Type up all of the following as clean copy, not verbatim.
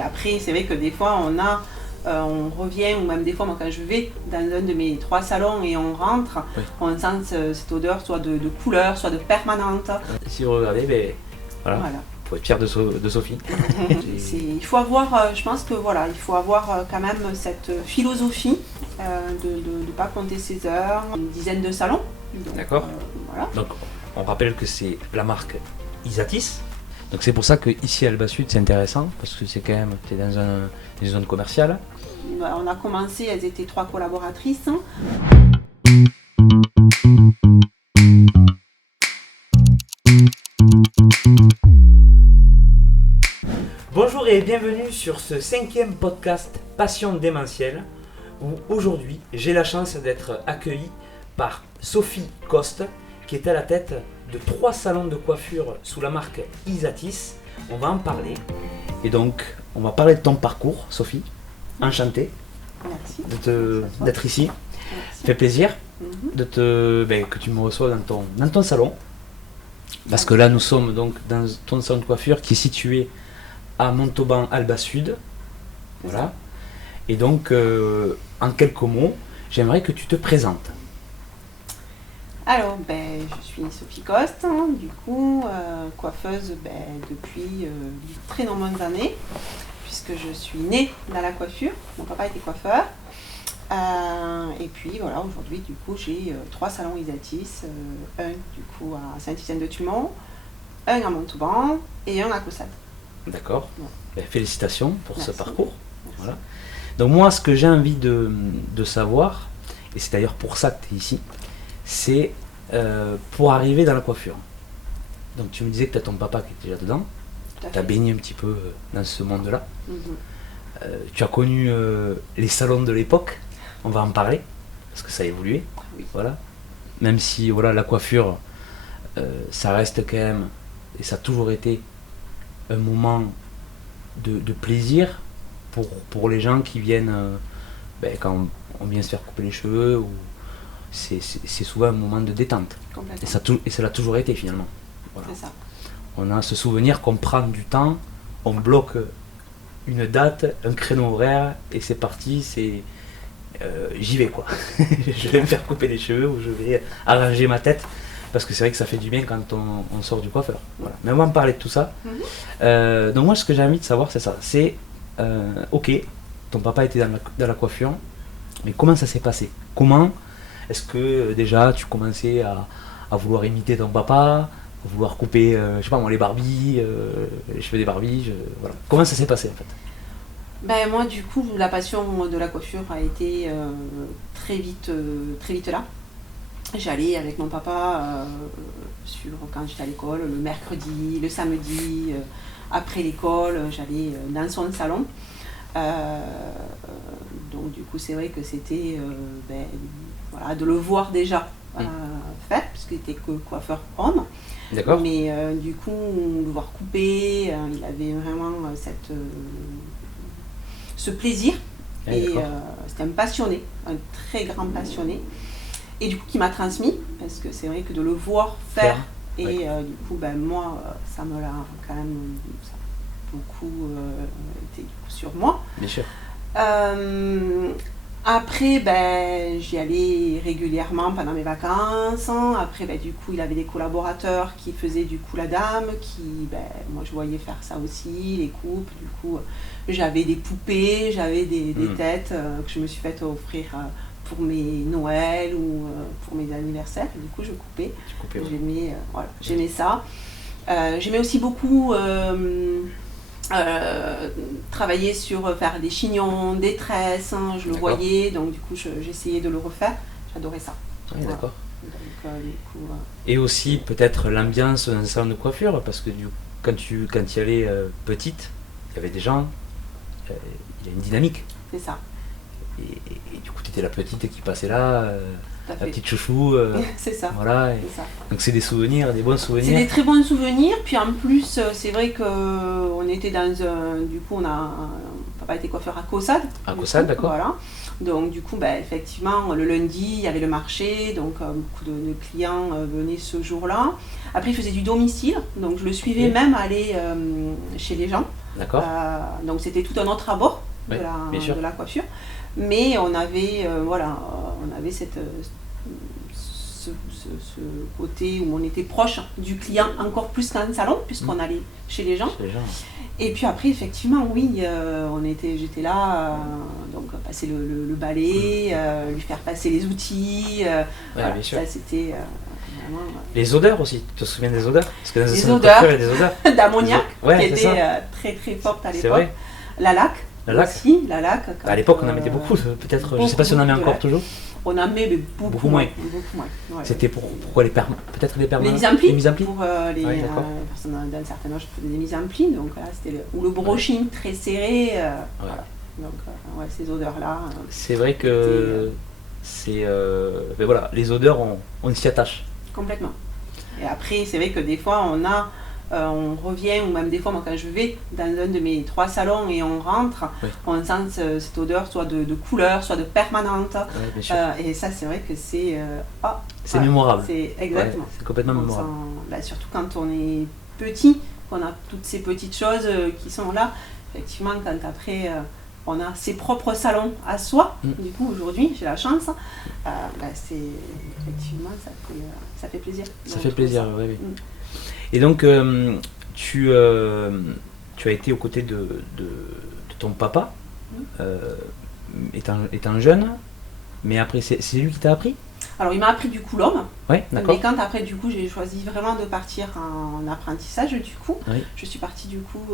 Et après, c'est vrai que des fois, on revient, ou même des fois, moi, quand je vais dans un de mes 3 salons et on rentre, Oui. on sent cette odeur soit de couleur, soit de permanente. Si vous regardez, voilà. Voilà. Faut être fier de Sophie. Il faut avoir, je pense que voilà, il faut avoir quand même cette philosophie de ne pas compter ses heures, une dizaine de salons. Donc, D'accord. Voilà. Donc, on rappelle que c'est la marque Isatis. Donc c'est pour ça que ici à Alba Sud c'est intéressant parce que c'est quand même t'es dans une zone commerciale. On a commencé, elles étaient 3 collaboratrices. Bonjour et bienvenue sur ce 5e podcast Passion démentielle où aujourd'hui j'ai la chance d'être accueilli par Sophie Coste qui est à la tête de 3 salons de coiffure sous la marque Isatis. On va en parler et donc on va parler de ton parcours, Sophie. Enchantée. Merci. D'être ici. Merci. Ça fait plaisir que tu me reçois dans ton salon. Parce que là nous sommes donc dans ton salon de coiffure qui est situé à Montauban, Alba Sud. Voilà. Et donc, en quelques mots, j'aimerais que tu te présentes. Alors, je suis Sophie Coste, du coup, coiffeuse depuis de très nombreuses années, puisque je suis née dans la coiffure. Mon papa était coiffeur. Et puis voilà, aujourd'hui, du coup, j'ai 3 salons Isatis, un du coup à Saint-Étienne-de-Tumont, un à Montauban et un à Caussade. D'accord. Ouais. Félicitations pour Merci. ce parcours. Merci. Voilà. Donc moi, ce que j'ai envie de savoir, et c'est d'ailleurs pour ça que tu es ici, c'est pour arriver dans la coiffure. Donc tu me disais que tu as ton papa qui était déjà dedans, tu as baigné un petit peu dans ce monde-là. Mm-hmm. Tu as connu les salons de l'époque, on va en parler, parce que ça a évolué. Oui. Voilà. Même si voilà, la coiffure, ça reste quand même, et ça a toujours été un moment de plaisir pour les gens qui viennent quand on vient se faire couper les cheveux, ou c'est souvent un moment de détente. Et ça l'a toujours été finalement. Voilà. C'est ça. On a ce souvenir qu'on prend du temps, on bloque une date, un créneau horaire et c'est parti, j'y vais quoi. Je vais me faire couper les cheveux ou je vais arranger ma tête. Parce que c'est vrai que ça fait du bien quand on sort du coiffeur. Voilà. Mais on va en parler de tout ça. Mm-hmm. Donc moi, ce que j'ai envie de savoir, c'est ça. C'est, ok, ton papa était dans la coiffure, mais comment ça s'est passé? Comment est-ce que déjà tu commençais à vouloir imiter ton papa, à vouloir couper, je sais pas moi, les Barbies, les cheveux des Barbies, voilà. Comment ça s'est passé en fait? Moi, du coup, la passion de la coiffure a été très vite là. J'allais avec mon papa quand j'étais à l'école, le mercredi, le samedi, après l'école, j'allais dans son salon. Donc du coup, c'est vrai que c'était de le voir déjà fait, puisqu'il était que coiffeur homme. D'accord. Mais du coup, le voir couper, il avait vraiment ce plaisir. Et c'était un passionné, un très grand passionné. Et du coup, qui m'a transmis, parce que c'est vrai que de le voir faire, et du coup, moi, ça me l'a quand même beaucoup été sur moi. Bien sûr. Après, j'y allais régulièrement pendant mes vacances. Après, du coup, il avait des collaborateurs qui faisaient du coup la dame, moi je voyais faire ça aussi, les coupes. Du coup, j'avais des poupées, j'avais des têtes que je me suis fait offrir pour mes Noëls ou pour mes anniversaires. Et du coup, je coupais. J'aimais ça. J'aimais aussi beaucoup travailler sur faire des chignons, des tresses, je le voyais, donc du coup j'essayais de le refaire, j'adorais ça. Oui, d'accord. Donc, Et aussi peut-être l'ambiance dans un salon de coiffure, parce que quand tu y allais petite, il y avait des gens, il y a une dynamique. C'est ça. Et du coup tu étais la petite qui passait là, la petite chouchou. C'est ça. Voilà. C'est ça. Donc c'est des souvenirs, des bons souvenirs. C'est des très bons souvenirs, puis en plus c'est vrai qu'on était dans papa était coiffeur à Caussade. À Caussade, d'accord. Voilà. Donc du coup, effectivement, le lundi, il y avait le marché, donc beaucoup de clients venaient ce jour-là. Après, il faisait du domicile, donc je le suivais même aller chez les gens. D'accord. Donc c'était tout un autre abord Ouais, bien sûr. de la coiffure. Mais on avait, on avait ce côté où on était proche du client encore plus qu'un salon, puisqu'on allait chez les gens. Chez les gens. Et puis après, effectivement, oui, j'étais là, donc passer le balai, lui faire passer les outils. Voilà, bien sûr. ça c'était vraiment. Les odeurs aussi, tu te souviens des odeurs? Parce que dans un Les salon de odeurs. coiffure, il y a des odeurs. D'ammoniac, Ouais, qui c'est était ça. très très forte à C'est l'époque. vrai. La laque. La laque. Aussi, la laque. À l'époque, on en mettait beaucoup, peut-être. Je sais pas si on en met beaucoup de encore laque. toujours. On en met mais beaucoup moins. Beaucoup moins. Ouais. C'était pourquoi peut-être les permanents? Les mises en pli. Les mises en pli. Pour les Ouais, d'accord. personnes d'un certain âge qui faisaient des mises en pli. Donc là, c'était ou le brushing très serré. Voilà. Donc ces odeurs-là. C'est vrai que c'est. Mais voilà, les odeurs, on s'y attache. Complètement. Et après, c'est vrai que des fois, on revient, ou même des fois, moi, quand je vais dans un de mes 3 salons et on rentre, on sent cette odeur soit de couleur, soit de permanente. Ouais, bien sûr. Et ça, c'est vrai que c'est... c'est mémorable. C'est exactement. Ouais, c'est complètement mémorable. Surtout quand on est petit, qu'on a toutes ces petites choses qui sont là. Effectivement, quand après... on a ses propres salons à soi. Du coup, aujourd'hui, j'ai la chance. C'est effectivement, ça fait plaisir. Ça fait plaisir, oui. Et donc, tu as été aux côtés de ton papa, étant jeune, mais après, c'est lui qui t'a appris? Alors, il m'a appris du coup l'homme. Oui, d'accord. Mais quand après, du coup, j'ai choisi vraiment de partir en apprentissage, du coup, je suis partie du coup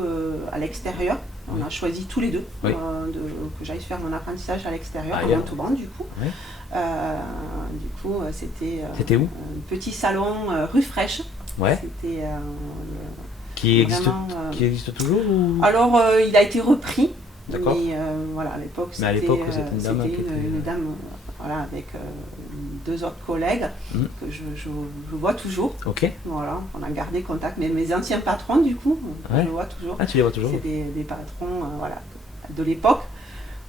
à l'extérieur. On a choisi tous les deux que j'aille faire mon apprentissage à l'extérieur, à Montauban, du coup. Du coup, c'était où? Un petit salon rue Fraîche. Ouais. C'était qui existe toujours ou... Alors, il a été repris. D'accord. Mais voilà, à l'époque, c'était une dame, une dame voilà, avec 2 autres collègues que je vois toujours. Ok. Voilà, on a gardé contact. Mais mes anciens patrons, du coup, je les vois toujours. Ah, tu les vois toujours? C'est des patrons voilà, de l'époque,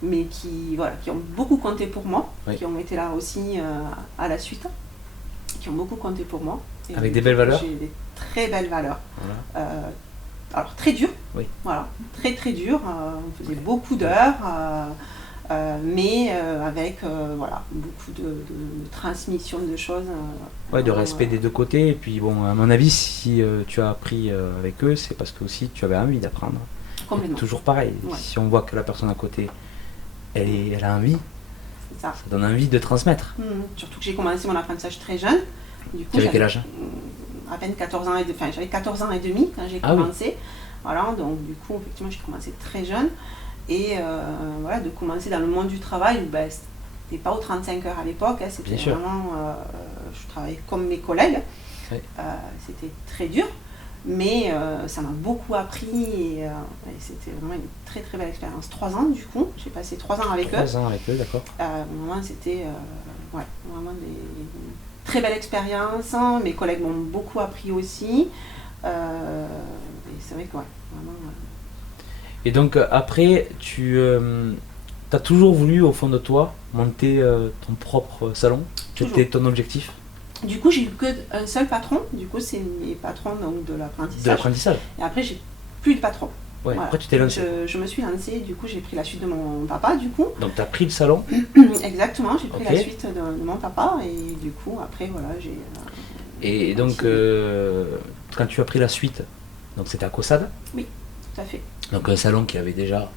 mais qui ont beaucoup compté pour moi, qui ont été là aussi à la suite, qui ont beaucoup compté pour moi. Et avec des belles valeurs? J'ai des très belles valeurs. Voilà. Alors très dur, voilà, très très dur. On faisait beaucoup d'heures, mais avec voilà, beaucoup de transmission de choses. De respect des deux côtés. Et puis bon, à mon avis, si tu as appris avec eux, c'est parce que aussi tu avais envie d'apprendre. Complètement. Toujours pareil. Si on voit que la personne à côté, elle a envie, ça donne envie de transmettre. Surtout que j'ai commencé mon apprentissage très jeune. Du coup, tu avais quel âge? À peine 14 ans j'avais 14 ans et demi quand j'ai commencé. Oui. Voilà, donc du coup, effectivement, j'ai commencé très jeune. Et voilà, de commencer dans le monde du travail, où c'était pas aux 35 heures à l'époque, c'était vraiment, je travaillais comme mes collègues. C'était très dur, mais ça m'a beaucoup appris et c'était vraiment une très très belle expérience. 3 ans du coup, j'ai passé 3 ans avec eux. 3 ans avec eux, d'accord. Vraiment, c'était vraiment des très belle expérience. Mes collègues m'ont beaucoup appris aussi. Et c'est vrai que vraiment. Et donc après, tu as toujours voulu au fond de toi monter ton propre salon? C'était ton objectif? Du coup, j'ai eu qu'un seul patron. Du coup, c'est mes patrons donc, de l'apprentissage. De l'apprentissage. Et après, j'ai plus de patron. Ouais, voilà. Après, tu t'es lancé. Je me suis lancée, du coup, j'ai pris la suite de mon papa, du coup. Donc, tu as pris le salon? Exactement, j'ai pris la suite de mon papa. Et du coup, après, voilà, j'ai... et donc, quand tu as pris la suite, donc c'était à Caussade? Oui, tout à fait. Donc, un salon qui avait déjà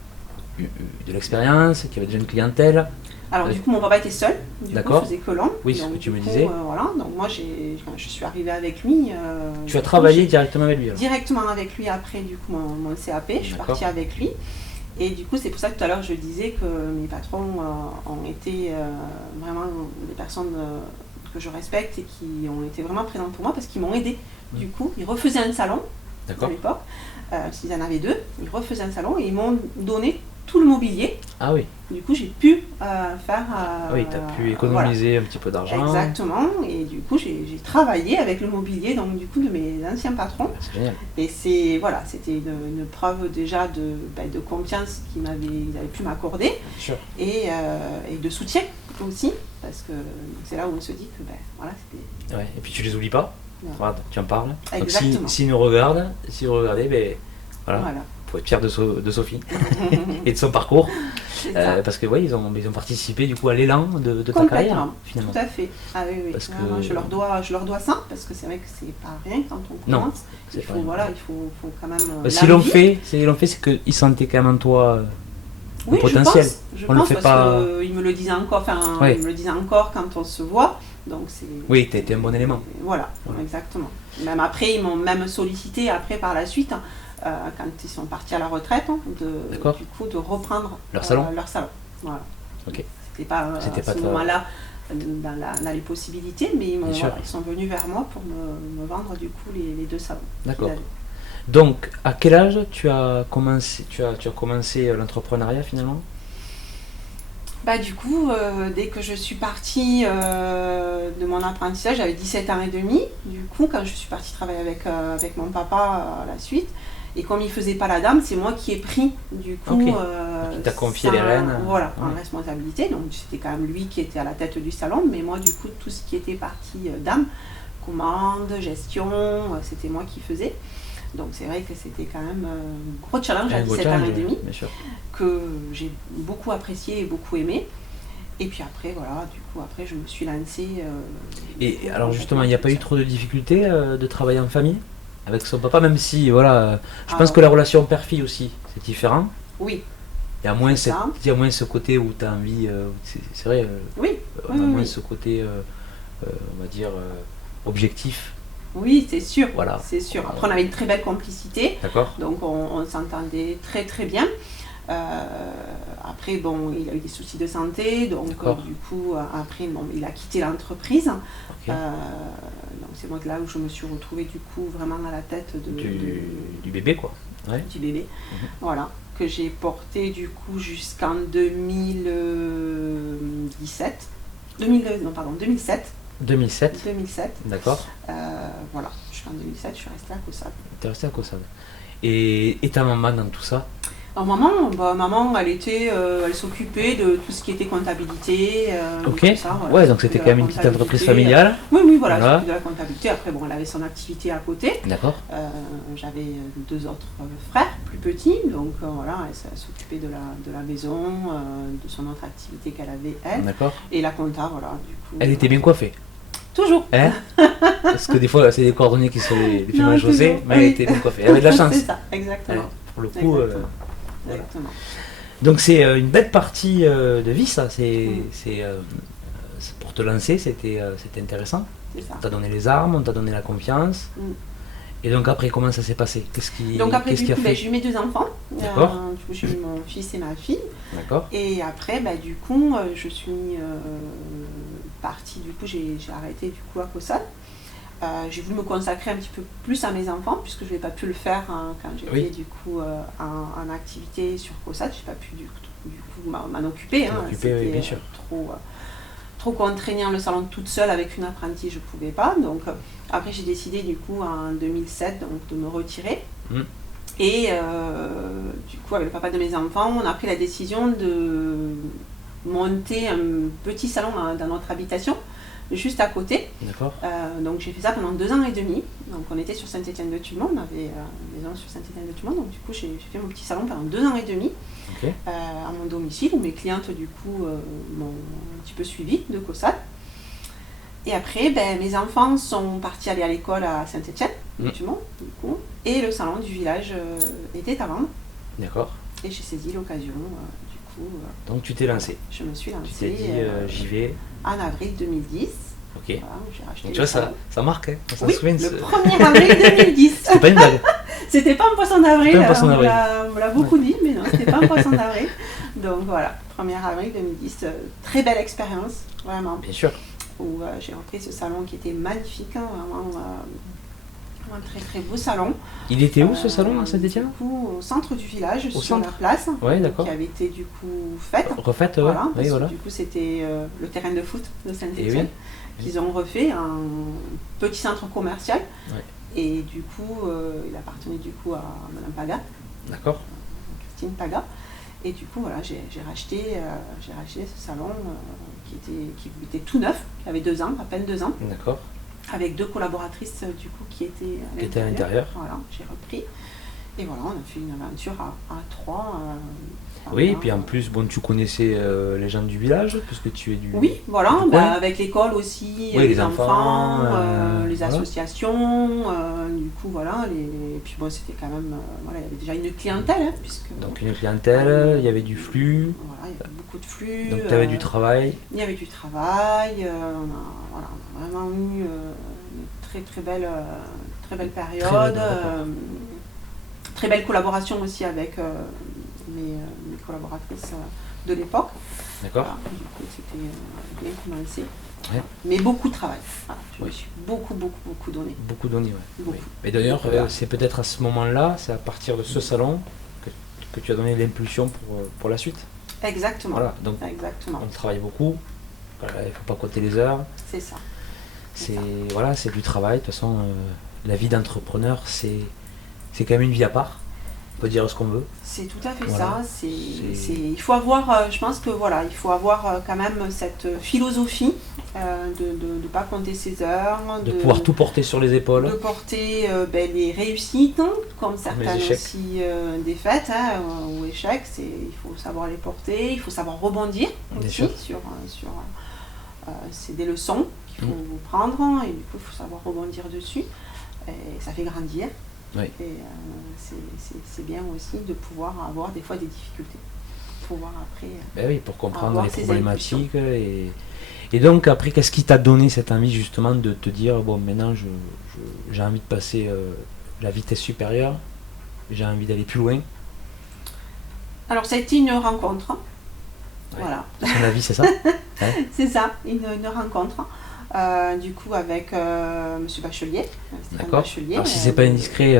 eu de l'expérience, qui avait déjà une clientèle. Alors du coup, mon papa était seul, du coup, je faisais que l'homme. Oui, c'est ce que tu me disais. Voilà, donc moi, je suis arrivée avec lui. Tu as travaillé directement avec lui alors? Directement avec lui après, du coup, mon CAP, je suis partie avec lui. Et du coup, c'est pour ça que tout à l'heure, je disais que mes patrons ont été vraiment des personnes que je respecte et qui ont été vraiment présentes pour moi parce qu'ils m'ont aidée. Du coup, ils refaisaient un salon à l'époque, s'ils en avaient 2, ils refaisaient un salon et ils m'ont donné tout le mobilier. Ah oui. Du coup, j'ai pu faire... oui, tu as pu économiser un petit peu d'argent. Exactement. Et du coup, j'ai travaillé avec le mobilier donc, du coup, de mes anciens patrons. C'est génial. Et c'était une preuve déjà de confiance qu'ils avaient pu m'accorder. Sure. Et de soutien aussi. Parce que c'est là où on se dit que voilà, c'était... Ouais. Et puis tu les oublies pas. Voilà, tu en parles. Exactement. Donc s'ils nous regardent, si vous regardez, voilà. faut être fier de Sophie et de son parcours. Parce que ils ont participé du coup à l'élan de ta carrière finalement. Tout à fait. Ah oui, oui. Parce que... je leur dois ça, parce que c'est vrai que c'est pas rien quand on commence. Il faut quand même. S'ils l'ont fait, c'est qu'ils sentaient quand même en toi le potentiel. Je pense parce qu'ils me le disaient encore, ils me le disaient encore quand on se voit. Donc c'est. Oui, tu as été un bon élément. Voilà, exactement. Même après, ils m'ont même sollicité par la suite. Quand ils sont partis à la retraite, de reprendre leur salon. Voilà. Ok. C'était pas à ce moment-là dans les possibilités, mais ils sont venus vers moi pour me vendre du coup les 2 salons. D'accord. Donc, à quel âge tu as commencé l'entrepreneuriat finalement ? Du coup, dès que je suis partie de mon apprentissage, j'avais 17 ans et demi. Du coup, quand je suis partie travailler avec mon papa à la suite, et comme il ne faisait pas la dame, c'est moi qui ai pris du coup... Tu t'as confié les rênes. Voilà, en responsabilité. Donc c'était quand même lui qui était à la tête du salon, mais moi du coup, tout ce qui était partie dame, commande, gestion, c'était moi qui faisais. Donc c'est vrai que c'était quand même un gros challenge à 17 ans et demi, que j'ai beaucoup apprécié et beaucoup aimé. Et puis après, après je me suis lancée. Et alors justement, il n'y a pas eu trop de difficultés de travailler en famille avec son papa, même si je pense que la relation père-fille aussi, c'est différent. Oui. Il y a moins ce côté où tu as envie, c'est vrai, on a moins ce côté, on va dire, objectif. Oui, c'est sûr. Voilà. C'est sûr. Après, on avait une très belle complicité. D'accord. Donc, on s'entendait très, très bien. Après, il a eu des soucis de santé. Donc, du coup, après, il a quitté l'entreprise. Okay. Donc, c'est moi là où je me suis retrouvée, du coup, vraiment à la tête du bébé, quoi. Ouais. Du bébé. Voilà. Que j'ai porté, du coup, jusqu'en 2007. 2007. 2007. D'accord. Voilà, jusqu'en 2007, je suis restée à Caussade. Tu es restée à Caussade. Et ta maman dans tout ça ? Alors maman, elle s'occupait de tout ce qui était comptabilité. Ok. Tout ça, voilà. Ouais, donc c'était quand même une petite entreprise familiale. Oui, voilà, elle s'occupait de la comptabilité. Après, elle avait son activité à côté. D'accord. J'avais 2 autres frères plus petits, donc elle s'occupait de la maison, de son autre activité qu'elle avait elle. D'accord. Et la compta, voilà. Du coup, elle était bien coiffée. Toujours. Parce que des fois, c'est des coordonnées qui sont les plus mal chaussées, mais elle était bien coiffée. Elle avait de la chance. C'est ça, exactement. Pour le coup. Exactement. Donc c'est une belle partie de vie, ça. C'est pour te lancer, c'était intéressant. C'est ça. On t'a donné les armes, on t'a donné la confiance. Et donc après, comment ça s'est passé ? Donc après, j'ai eu mes 2 enfants. D'accord. Du coup, j'ai eu mon fils et ma fille. D'accord. Et après, du coup, je suis partie. Du coup, j'ai arrêté du coup à Caussade. J'ai voulu me consacrer un petit peu plus à mes enfants, puisque je n'ai pas pu le faire quand j'étais du coup en activité sur Caussade. Je n'ai pas pu du coup m'en occuper. C'était bien sûr. Trop contraignant le salon toute seule avec une apprentie, je ne pouvais pas. Donc après, j'ai décidé du coup en 2007 de me retirer. Et du coup, avec le papa de mes enfants, on a pris la décision de monter un petit salon dans notre habitation, juste à côté. D'accord. Donc j'ai fait ça pendant 2 ans et demi. Donc on était sur Saint-Étienne-de-Tulmont, on avait une maison sur Saint-Étienne-de-Tulmont. Donc du coup j'ai fait mon petit salon pendant 2 ans et demi à mon domicile, où mes clientes du coup m'ont un petit peu suivi de Caussade. Et après, mes enfants sont partis aller à l'école à Saint-Étienne-de-Tulmont, du coup, et le salon du village était à vendre. D'accord. Et j'ai saisi l'occasion, du coup. Donc tu t'es lancé. Je me suis lancée. Tu t'es dit, j'y vais. En avril 2010. Ok. Voilà, j'ai racheté. Donc, tu vois, ça marque, hein. On s'en souvient. Le 1er avril 2010. C'était pas une blague. C'était pas un poisson d'avril. On me l'a beaucoup dit, mais non, c'était pas un poisson d'avril. Donc voilà, 1er avril 2010. Très belle expérience, vraiment. Bien sûr. Où j'ai repris ce salon qui était magnifique, vraiment un très très beau salon. Il était où ce salon à Saint-Étienne ? Du coup, au centre du village, sur la place, qui avait été du coup faite. Refaite, voilà, oui, voilà. Du coup, c'était le terrain de foot de Saint-Étienne qu'ils ont refait, un petit centre commercial. Ouais. Et du coup, il appartenait du coup à Madame Paga. D'accord. Christine Paga. Et du coup, voilà, j'ai racheté ce salon qui était tout neuf, qui avait 2 ans, à peine 2 ans. D'accord. Avec 2 collaboratrices du coup qui étaient à l'intérieur. Voilà, j'ai repris. Et voilà, on a fait une aventure à trois. Oui, et voilà. puis en plus, bon, tu connaissais les gens du village, puisque tu es du... Oui, voilà, du coin. avec l'école aussi, Oui, les enfants, les voilà. associations, du coup voilà, puis bon c'était quand même, voilà, il y avait déjà une clientèle, hein, puisque Donc une clientèle, il y avait du flux, voilà, il y avait beaucoup de flux. donc tu avais du travail. Il y avait du travail, voilà, on a vraiment eu une très belle période, Très belle, très belle collaboration aussi avec mes collaboratrices de l'époque. D'accord. Voilà, du coup, c'était bien commencé. Ouais. Mais beaucoup de travail. Voilà, je me Oui. suis beaucoup donné. Beaucoup donné, ouais. Beaucoup. Oui. Et d'ailleurs, c'est peut-être à ce moment-là, c'est à partir de ce salon que tu as donné l'impulsion pour la suite. Exactement. Voilà, donc Exactement. on travaille beaucoup, voilà, il ne faut pas compter les heures. C'est ça. C'est voilà, c'est du travail. De toute façon, la vie d'entrepreneur, c'est quand même une vie à part. On peut dire ce qu'on veut. C'est tout à fait Voilà. ça. Il faut avoir, je pense que voilà, il faut avoir quand même cette philosophie de ne pas compter ses heures, De pouvoir tout porter sur les épaules. de porter les réussites, comme certaines échecs. aussi défaites ou échecs. Il faut savoir les porter, il faut savoir rebondir Bien aussi sûr. sur c'est des leçons qu'il faut prendre et du coup il faut savoir rebondir dessus. Et ça fait grandir. Oui. Et c'est bien aussi de pouvoir avoir des fois des difficultés. Pouvoir après. Ben oui, pour comprendre avoir les ses problématiques. Et donc après, qu'est-ce qui t'a donné cette envie justement de te dire, bon maintenant j'ai envie de passer la vitesse supérieure, j'ai envie d'aller plus loin. Alors ça a été une rencontre. Ouais. Voilà. C'est la vie, c'est ça. Hein. C'est ça, une rencontre. Du coup avec Monsieur Bachelier. Stéphane D'accord. Bachelier, Alors si c'est pas indiscret,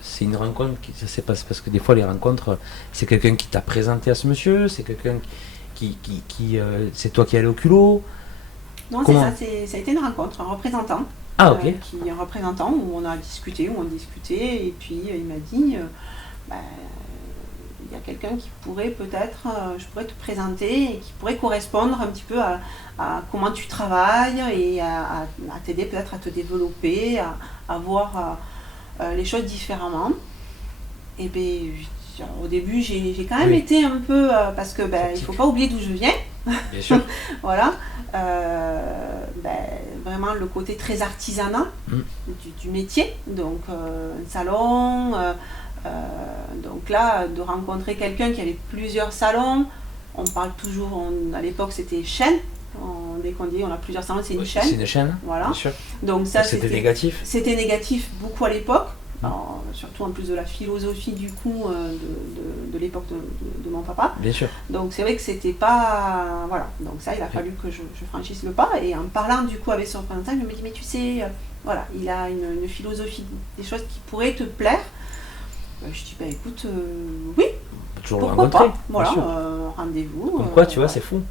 c'est une rencontre qui ça s'est passé parce que des fois les rencontres, c'est quelqu'un qui t'a présenté à ce monsieur, c'est quelqu'un qui c'est toi qui es allé au culot. Non, c'est Comment ça, ça a été une rencontre, un représentant. Ah ok. Un représentant où on a discuté, et puis il m'a dit il y a quelqu'un qui pourrait peut-être, je pourrais te présenter et qui pourrait correspondre un petit peu à comment tu travailles et à t'aider peut-être à te développer, à voir les choses différemment. Et bien, au début, j'ai quand même été un peu, parce que il faut pas oublier d'où je viens. Bien sûr. Voilà. Vraiment le côté très artisanal du métier. Donc, un salon. Donc là, de rencontrer quelqu'un qui avait plusieurs salons, on parle toujours, à l'époque c'était chaîne, dès qu'on dit on a plusieurs salons, c'est une chaîne. C'est une chaîne, voilà. bien sûr. Donc ça c'était négatif. C'était négatif beaucoup à l'époque, surtout en plus de la philosophie du coup de l'époque de mon papa. Bien sûr. Donc c'est vrai que c'était pas... Voilà, donc ça il a fallu que je franchisse le pas, et en parlant du coup avec son représentant, il me dit mais tu sais, voilà, il a une philosophie, des choses qui pourraient te plaire. Je dis écoute, oui, Toujours pourquoi le rencontrer. pas, voilà, rendez-vous. Comme quoi, tu vois, c'est fou.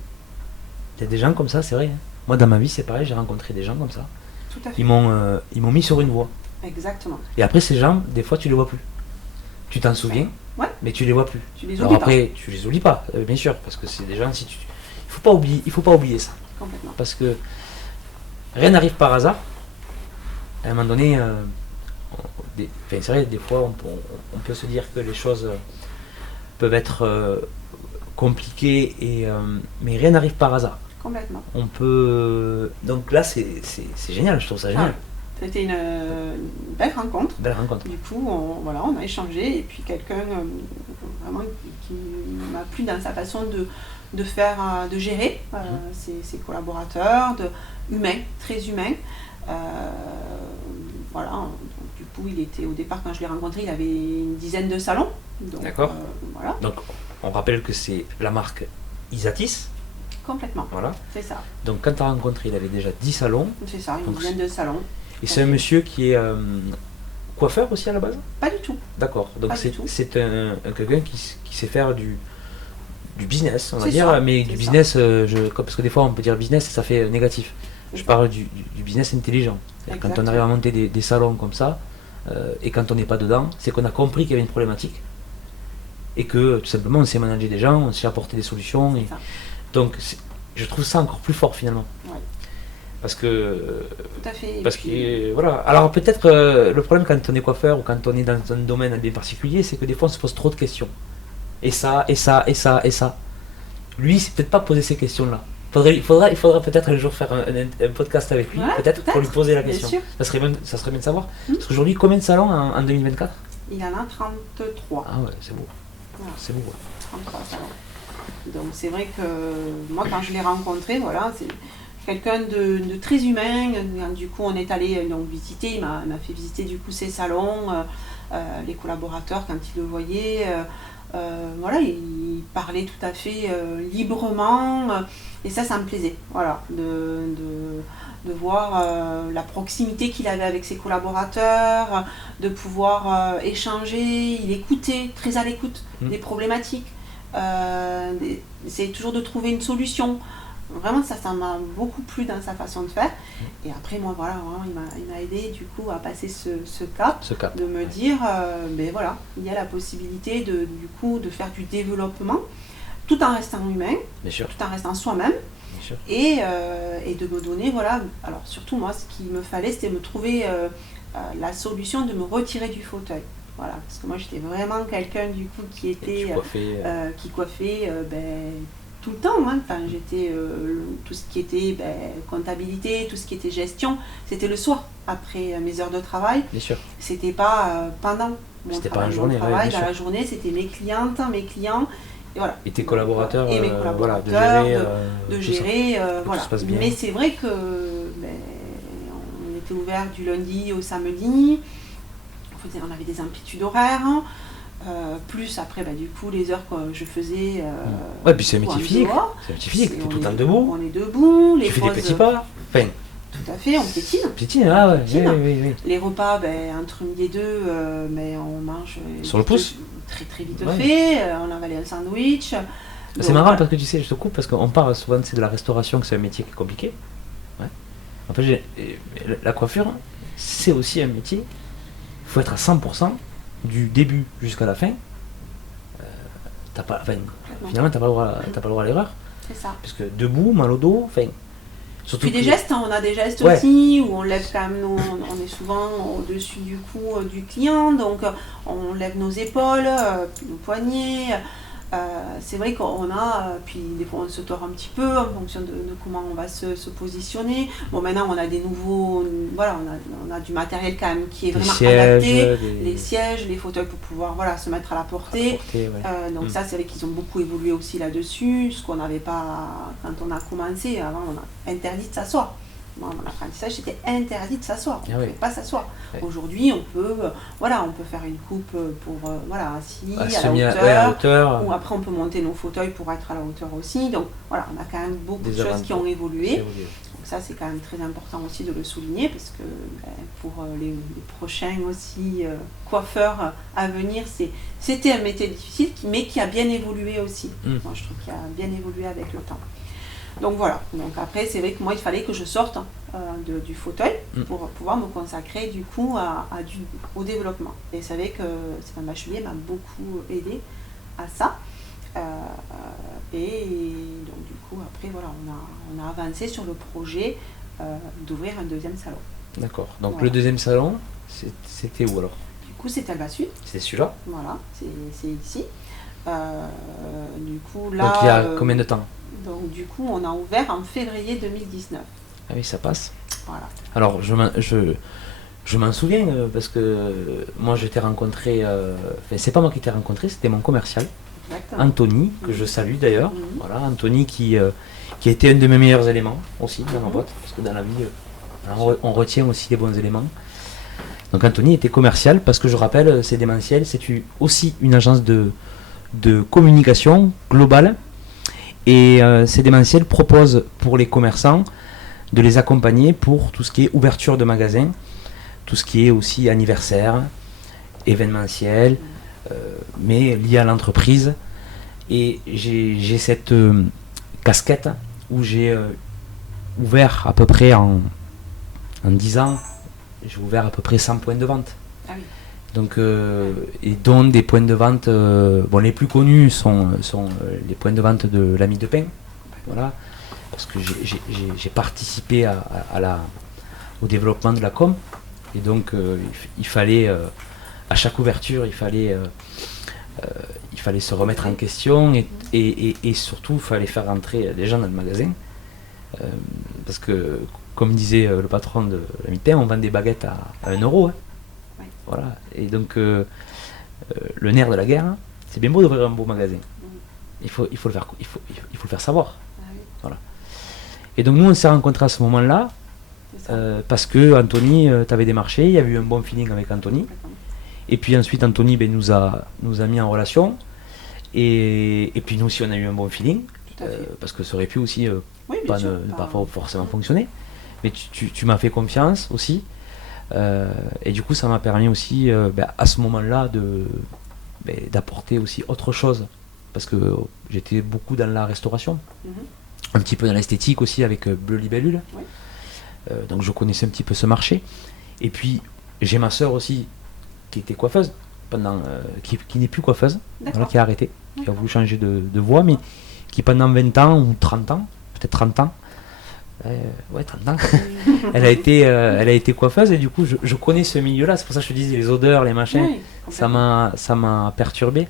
Il y a des gens comme ça, c'est vrai. Hein. Moi, dans ma vie, c'est pareil, j'ai rencontré des gens comme ça. Tout à fait. Ils m'ont mis sur une voie. Exactement. Et après, ces gens, des fois, tu les vois plus. Tu t'en souviens, mais tu les vois plus. Tu les Alors oublies après, tu les oublies pas, bien sûr, parce que c'est des gens, il faut pas oublier ça. Complètement. Parce que rien n'arrive par hasard. À un moment donné, c'est vrai, des fois, on peut se dire que les choses peuvent être compliquées, mais rien n'arrive par hasard. Complètement. On peut. Donc là, c'est génial, je trouve ça génial. C'était une belle rencontre. Belle rencontre. Du coup, on a échangé, et puis quelqu'un vraiment qui m'a plu dans sa façon de faire, de gérer ses collaborateurs, humain, très humain. Voilà. Donc, du coup, il était au départ, quand je l'ai rencontré, il avait une dizaine de salons. D'accord. Voilà. Donc, on rappelle que c'est la marque Isatis. Complètement. Voilà. C'est ça. Donc, quand tu as rencontré, il avait déjà 10 salons. C'est ça, une Donc, dizaine de salons. Et c'est un monsieur qui est coiffeur aussi à la base? Pas du tout. D'accord. Donc, Pas du tout. c'est quelqu'un qui sait faire du business, on va C'est dire, ça, mais c'est du ça. business, parce que des fois on peut dire business et ça fait négatif. Je parle du business intelligent. C'est-à-dire quand on Exactement. arrive à monter des salons comme ça, et quand on n'est pas dedans, c'est qu'on a compris qu'il y avait une problématique, et que tout simplement on sait manager des gens, on sait apporter des solutions. C'est ça. Donc je trouve ça encore plus fort finalement. Ouais. Parce que... Tout à fait. Parce que, voilà. Alors peut-être le problème quand on est coiffeur ou quand on est dans un domaine bien particulier, c'est que des fois on se pose trop de questions. Et ça, et ça, et ça, et ça. Lui, c'est peut-être pas poser ces questions-là. Il faudra peut-être un jour faire un podcast avec lui, peut-être, pour lui poser la question. Ça serait bien de savoir. Parce qu'aujourd'hui, combien de salons en 2024 ? Il en a 33. Ah ouais, c'est beau. Voilà. C'est beau. 33 salons. Donc c'est vrai que moi, quand je l'ai rencontré, voilà, c'est quelqu'un de très humain. Du coup, on est allé donc visiter, il m'a fait visiter du coup ses salons, les collaborateurs quand ils le voyaient. Voilà, il parlait tout à fait librement, et ça me plaisait, voilà, de voir la proximité qu'il avait avec ses collaborateurs, de pouvoir échanger, il écoutait, très à l'écoute des problématiques, essayait toujours de trouver une solution. Vraiment, ça m'a beaucoup plu dans sa façon de faire. Et après, moi, voilà, il m'a aidé du coup à passer ce cap, de me dire, ben voilà, il y a la possibilité du coup de faire du développement, tout en restant humain, tout en restant soi-même, et de me donner, voilà, alors surtout moi, ce qu'il me fallait, c'était me trouver la solution de me retirer du fauteuil. Voilà, parce que moi, j'étais vraiment quelqu'un du coup qui était, qui coiffait, tout le temps, hein. Enfin, j'étais tout ce qui était comptabilité, tout ce qui était gestion, c'était le soir après mes heures de travail. Bien sûr. C'était pas pendant mon travail. Journée, dans la journée, c'était mes clientes, mes clients, et voilà. Et tes collaborateurs, et mes collaborateurs, voilà, de gérer, voilà. Se passe bien. Mais c'est vrai que on était ouvert du lundi au samedi. On avait des amplitudes horaires. Plus après, du coup, les heures que je faisais. Ouais, puis c'est un métier physique. C'est un métier physique, t'es tout le temps debout. On est debout. Tu fais des petits pas. Enfin, tout à fait, on piétine. Piétine, ah ouais. Oui. Les repas, entre midi et deux, on mange. Sur le pouce. Très très vite fait. On avalait un sandwich. C'est marrant parce que tu sais, je te coupe parce qu'on parle souvent de la restauration, que c'est un métier qui est compliqué. Ouais. En fait, la coiffure, c'est aussi un métier. Il faut être à 100%. Du début jusqu'à la fin, finalement t'as pas le droit à l'erreur. C'est ça. Parce que debout, mal au dos, surtout. Puis des gestes, on a des gestes aussi où on lève quand même on est souvent au-dessus du cou du client, donc on lève nos épaules, nos poignets. C'est vrai qu'on a, puis des fois on se tord un petit peu en fonction de comment on va se positionner. Bon, maintenant on a des nouveaux, voilà, on a du matériel quand même qui est vraiment adapté, les sièges, les fauteuils pour pouvoir se mettre à la portée. Donc ça, c'est vrai qu'ils ont beaucoup évolué aussi là-dessus, ce qu'on n'avait pas quand on a commencé. Avant, on a interdit de s'asseoir. Mon apprentissage, c'était interdit de s'asseoir, on ne pouvait pas s'asseoir. Aujourd'hui, on peut faire une coupe pour assis à la hauteur, ou après on peut monter nos fauteuils pour être à la hauteur aussi. Donc voilà, on a quand même beaucoup de choses qui ont évolué. Donc ça, c'est quand même très important aussi de le souligner, parce que pour les prochains aussi coiffeurs à venir, c'était un métier difficile, mais qui a bien évolué aussi. Moi, je trouve qu'il a bien évolué avec le temps. Donc voilà, donc après c'est vrai que moi il fallait que je sorte du fauteuil pour pouvoir me consacrer du coup au développement. Et c'est vrai que Stéphane Bachelier m'a beaucoup aidé à ça. Et donc du coup après on a avancé sur le projet d'ouvrir un deuxième salon. D'accord, donc le deuxième salon, c'était où alors? Du coup c'était Alba Sud. C'est celui-là? Voilà, c'est ici. Du coup là... Donc il y a combien de temps? Donc du coup, on a ouvert en février 2019. Ah oui, ça passe. Voilà. Alors, je m'en souviens parce que moi, je t'ai rencontré... c'est pas moi qui t'ai rencontré, c'était mon commercial. Exactement. Anthony, que je salue d'ailleurs. Voilà, Anthony qui a été un de mes meilleurs éléments aussi dans ma boîte. Parce que dans la vie, on retient aussi les bons éléments. Donc Anthony était commercial parce que je rappelle, c'est Démentiel, c'est aussi une agence de communication globale. Et Démentiel propose pour les commerçants de les accompagner pour tout ce qui est ouverture de magasins, tout ce qui est aussi anniversaire, événementiel, mais lié à l'entreprise. Et j'ai cette casquette où j'ai ouvert à peu près en 10 ans, j'ai ouvert à peu près 100 points de vente. Ah oui. Donc, et dont des points de vente, les plus connus sont les points de vente de l'Ami de Pain, voilà, parce que j'ai participé au développement de la com. Et donc il fallait, à chaque ouverture, il fallait se remettre en question et surtout il fallait faire rentrer les gens dans le magasin. Parce que, comme disait le patron de la Mitaine, on vend des baguettes à 1 euro. Hein. Ouais. Voilà. Et donc le nerf de la guerre, hein, c'est bien beau d'ouvrir un beau magasin. Il faut le faire savoir. Ah oui. Voilà. Et donc nous on s'est rencontrés à ce moment-là parce que Anthony t'avait démarché, il y avait eu un bon feeling avec Anthony. Et puis ensuite Anthony nous a mis en relation et puis nous aussi on a eu un bon feeling parce que ça aurait pu aussi Oui, pas sûr, ne pas forcément fonctionner. Mais tu m'as fait confiance aussi et du coup ça m'a permis aussi à ce moment-là d'apporter aussi autre chose. Parce que j'étais beaucoup dans la restauration, un petit peu dans l'esthétique aussi avec Bleu Libellule. Oui. Donc je connaissais un petit peu ce marché. Et puis j'ai ma sœur aussi qui était coiffeuse, qui n'est plus coiffeuse, voilà, qui a arrêté, qui a voulu changer de voie, mais qui pendant 20 ans ou 30 ans, peut-être 30 ans, 30 ans, elle a été coiffeuse et du coup je connais ce milieu-là. C'est pour ça que je te disais les odeurs, les machins, Oui, ça m'a perturbé.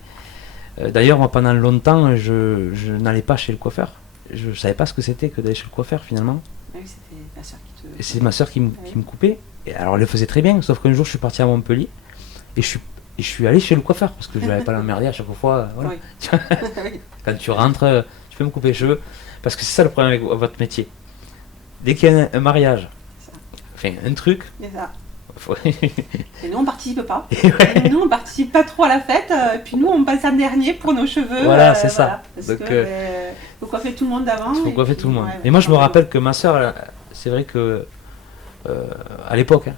D'ailleurs, moi, pendant longtemps, je n'allais pas chez le coiffeur. Je ne savais pas ce que c'était que d'aller chez le coiffeur, finalement. Oui, c'était ta soeur qui te... Et c'est ma soeur qui me coupait. Et alors, elle le faisait très bien, sauf qu'un jour, je suis parti à Montpellier. Et je suis allé chez le coiffeur, parce que je ne l'avais pas l'emmerder à chaque fois. Voilà. Oui. Quand tu rentres, tu peux me couper les cheveux. Parce que c'est ça le problème avec votre métier. Dès qu'il y a un mariage, enfin, un truc... C'est ça. Faut... Et nous on participe pas. Ouais. Nous on participe pas trop à la fête. Et puis nous on passe un dernier pour nos cheveux. Voilà, c'est ça. Parce Donc, que faut coiffer tout le monde d'avant. Il faut coiffer tout le monde. Et moi je me rappelle que ma soeur, c'est vrai que à l'époque, hein,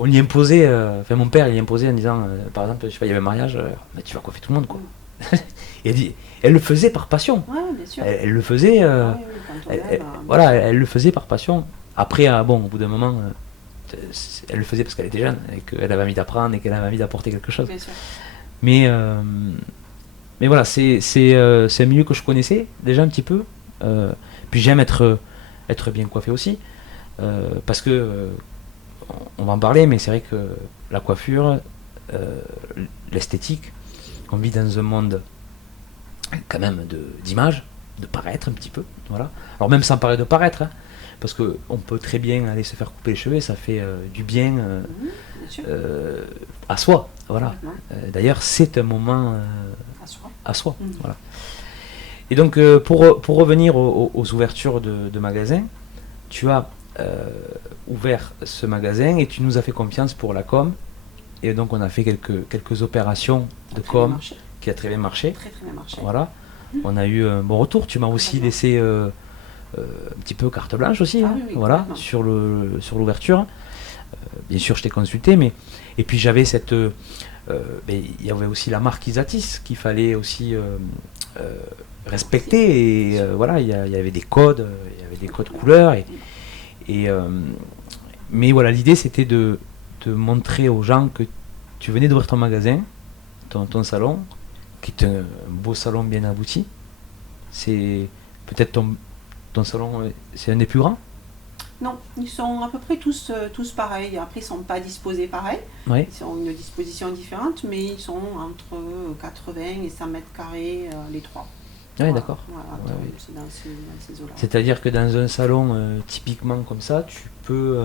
on y imposait, enfin mon père il y imposait en disant, par exemple, je sais pas, il y avait un mariage, mais tu vas coiffer tout le monde quoi. Et elle le faisait par passion. Ouais, bien sûr. Elle le faisait, voilà, elle le faisait par passion. Après, bon, au bout d'un moment. Elle le faisait parce qu'elle était jeune et qu'elle avait envie d'apprendre et qu'elle avait envie d'apporter quelque chose. Bien sûr. Mais voilà, c'est un milieu que je connaissais déjà un petit peu. Puis j'aime être bien coiffé aussi. Parce que, on va en parler, mais c'est vrai que la coiffure, l'esthétique, on vit dans un monde quand même d'image, de paraître un petit peu. Voilà. Alors même sans parler de paraître, hein, parce qu'on peut très bien aller se faire couper les cheveux et ça fait du bien à soi. Voilà. D'ailleurs, c'est un moment à soi. Voilà. Et donc, pour revenir aux ouvertures de magasins, tu as ouvert ce magasin et tu nous as fait confiance pour la com. Et donc, on a fait quelques opérations de com qui a très bien marché. Très très bien marché. Voilà. On a eu un bon retour. Tu m'as aussi laissé... un petit peu carte blanche aussi, hein, oui, voilà, sur l'ouverture. Bien sûr, je t'ai consulté, mais et puis j'avais cette, il y avait aussi la marque Isatis qu'il fallait aussi respecter et voilà, il y avait des codes, couleurs mais voilà, l'idée c'était de montrer aux gens que tu venais d'ouvrir ton magasin, ton salon, qui est un beau salon bien abouti. C'est peut-être ton salon, c'est un des plus grands? Non, ils sont à peu près tous pareils. Après, ils ne sont pas disposés pareil. Oui. Ils ont une disposition différente, mais ils sont entre 80 et 100 mètres carrés, les trois. Oui, voilà. D'accord. Voilà, ouais. C'est dans ces eaux-là. C'est-à-dire que dans un salon typiquement comme ça, tu peux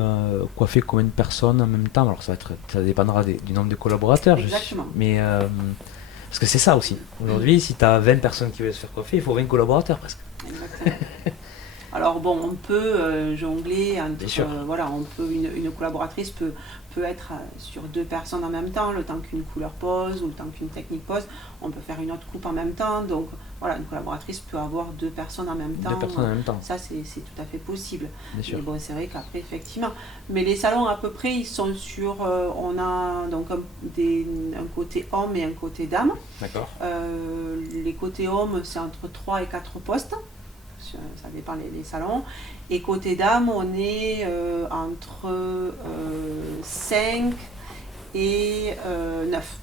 coiffer combien de personnes en même temps? Alors ça dépendra du nombre de collaborateurs. Exactement. Mais parce que c'est ça aussi. Aujourd'hui, si tu as 20 personnes qui veulent se faire coiffer, il faut 20 collaborateurs presque. Exactement. Alors bon, on peut jongler entre, voilà, une collaboratrice peut être sur 2 personnes en même temps, le temps qu'une couleur pose ou le temps qu'une technique pose. On peut faire une autre coupe en même temps. Donc voilà, une collaboratrice peut avoir 2 personnes en même temps. 2 personnes en même temps. Ça, c'est tout à fait possible. Bien sûr. Mais bon, c'est vrai qu'après, effectivement. Mais les salons, à peu près, ils sont sur... on a donc un côté homme et un côté dame. D'accord. Les côtés hommes, c'est entre 3 et 4 postes. Ça dépend les salons. Et côté dame, on est entre 5 et 9.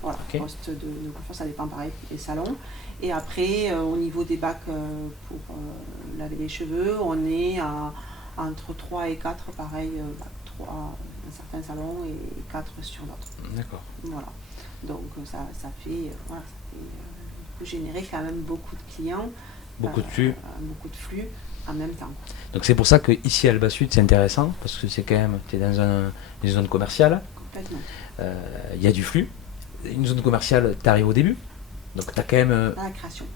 Voilà, poste de coiffure, ça dépend pareil, les salons. Et après, au niveau des bacs pour laver les cheveux, on est entre 3 et 4, pareil, 3 dans certains salons et 4 sur d'autres. D'accord. Voilà. Donc ça fait, voilà, générer quand même beaucoup de clients. Beaucoup de flux. Beaucoup de flux en même temps. Donc c'est pour ça que ici à Alba Sud c'est intéressant, parce que c'est quand même, tu es dans une zone commerciale, Complètement. il y a du flux, une zone commerciale, tu arrives au début, donc tu as quand même, À la création.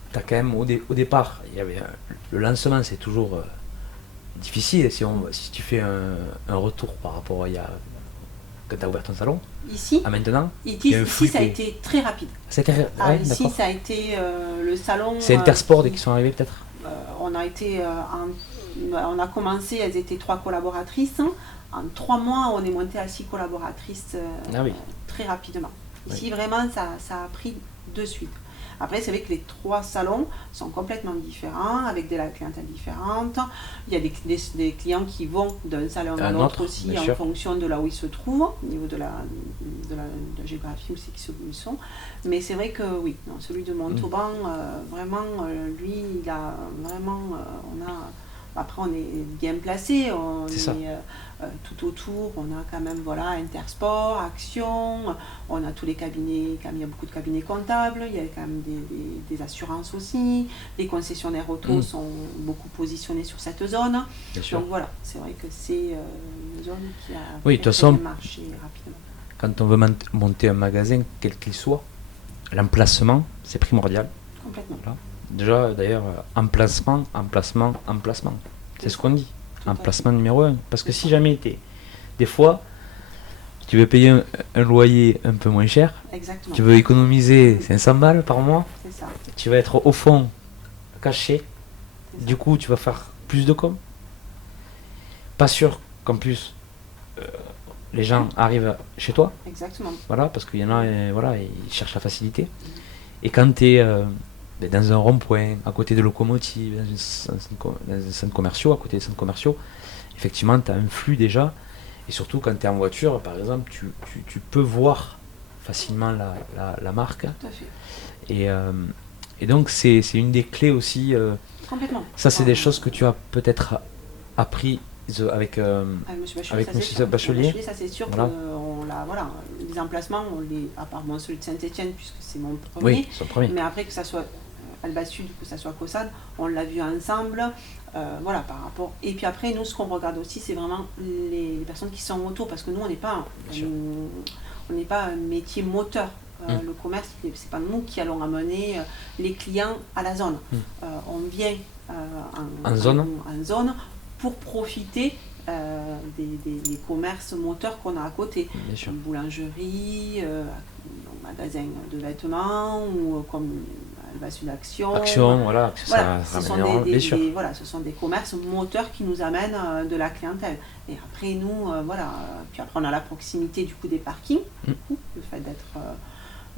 au départ, il y avait le lancement c'est toujours difficile, si tu fais un retour par rapport à quand tu as ouvert ton salon, Ici, à maintenant, ici ça a été très rapide. C'était Ici ça a été le salon. C'est Intersport dès qu'ils sont arrivés peut-être. On a commencé, elles étaient 3 collaboratrices. En 3 mois, on est monté à 6 collaboratrices très rapidement. Ici, vraiment, ça a pris de suite. Après, c'est vrai que les 3 salons sont complètement différents, avec de la clientèle différente. Il y a des clients qui vont d'un salon à l'autre aussi, en fonction de là où ils se trouvent, au niveau de la géographie où c'est qu'ils sont. Mais c'est vrai que oui, celui de Montauban, vraiment, lui, il a vraiment... Après, on est bien placé, on est tout autour, on a quand même Intersport, Action, on a tous les cabinets, il y a beaucoup de cabinets comptables, il y a quand même des assurances aussi, les concessionnaires auto sont beaucoup positionnés sur cette zone. Donc voilà, c'est vrai que c'est une zone qui a marché rapidement. Quand on veut monter un magasin, quel qu'il soit, l'emplacement, c'est primordial. Complètement. Voilà. Déjà, d'ailleurs, emplacement. C'est ce qu'on dit. Emplacement numéro 1. Parce que si jamais des fois, tu veux payer un loyer un peu moins cher, exactement, tu veux économiser 500 balles par mois, c'est ça, tu vas être au fond, caché, du coup, tu vas faire plus de com. Pas sûr qu'en plus, les gens arrivent chez toi. Exactement. Voilà, parce qu'il y en a, ils cherchent la facilité. Et quand tu es dans un rond-point, à côté de locomotives, dans un centre commercial, à côté des centres commerciaux, effectivement, tu as un flux déjà. Et surtout, quand tu es en voiture, par exemple, tu peux voir facilement la marque. Tout à fait. Et donc, c'est une des clés aussi. Complètement. Ça, c'est des choses que tu as peut-être appris avec M. Bachelier. Ça, c'est sûr voilà. Les emplacements, à part celui de Saint-Etienne, puisque c'est mon premier. Oui, son premier. Mais après, que ça soit Alba Sud, que ça soit Caussade, on l'a vu ensemble. Par rapport. Et puis après, nous, ce qu'on regarde aussi, c'est vraiment les personnes qui sont autour, parce que nous, on n'est pas un métier moteur. Le commerce, c'est pas nous qui allons amener les clients à la zone. On vient en zone pour profiter des commerces moteurs qu'on a à côté. Comme boulangerie, magasin de vêtements, ou comme Alba Sud Action. Ce sont des commerces moteurs qui nous amènent de la clientèle. Et après, nous, puis après, on a la proximité du coup des parkings, le fait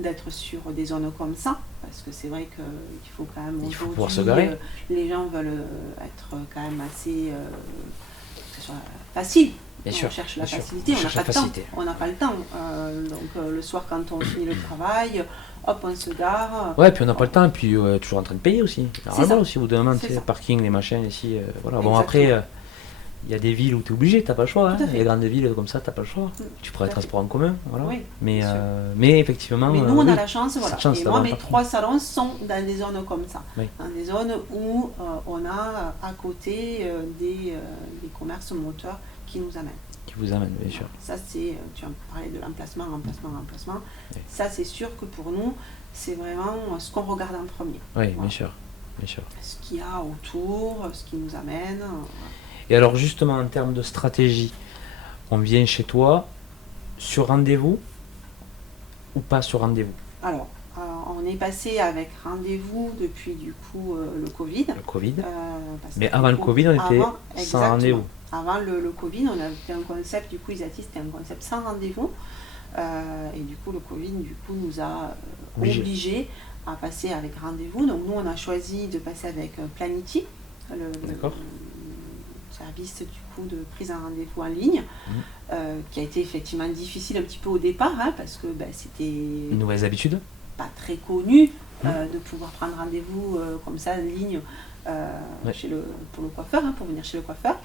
d'être sur des zones comme ça, parce que c'est vrai qu'il faut quand même il faut pouvoir se garer. Les gens veulent être quand même assez que ce soit facile. On cherche la facilité, on n'a pas le temps. Donc le soir quand on finit le travail, hop, on se gare. Ouais, puis on n'a pas le temps, et puis toujours en train de payer aussi. Normalement aussi, au bout d'un moment, le parking, les machins ici. Voilà. Bon, après, il y a des villes où tu es obligé, tu n'as pas le choix. Les grandes villes comme ça, tu n'as pas le choix. Tu prends les transports en commun. Voilà. Oui, mais effectivement. Mais nous, on a la chance. Et moi, mes 3 salons sont dans des zones comme ça. Oui. Dans des zones où on a à côté des commerces moteurs qui nous amènent. Qui vous amènent, bien sûr. Ça, c'est, tu as parlé de l'emplacement. Oui. Ça, c'est sûr que pour nous, c'est vraiment ce qu'on regarde en premier. Oui, bien sûr. Ce qu'il y a autour, ce qui nous amène. Et alors, justement, en termes de stratégie, on vient chez toi sur rendez-vous ou pas sur rendez-vous? Alors, on est passé avec rendez-vous depuis du coup le Covid. Mais avant le Covid, on était sans rendez-vous. Avant le Covid, on avait fait un concept, du coup, c'était un concept sans rendez-vous. Et du coup, le Covid nous a obligés à passer avec rendez-vous. Donc, nous, on a choisi de passer avec Planity, le service du coup de prise en rendez-vous en ligne, qui a été effectivement difficile un petit peu au départ, parce que c'était... Nouvelles habitudes. Pas très connu. de pouvoir prendre rendez-vous comme ça en ligne pour le coiffeur, pour venir chez le coiffeur.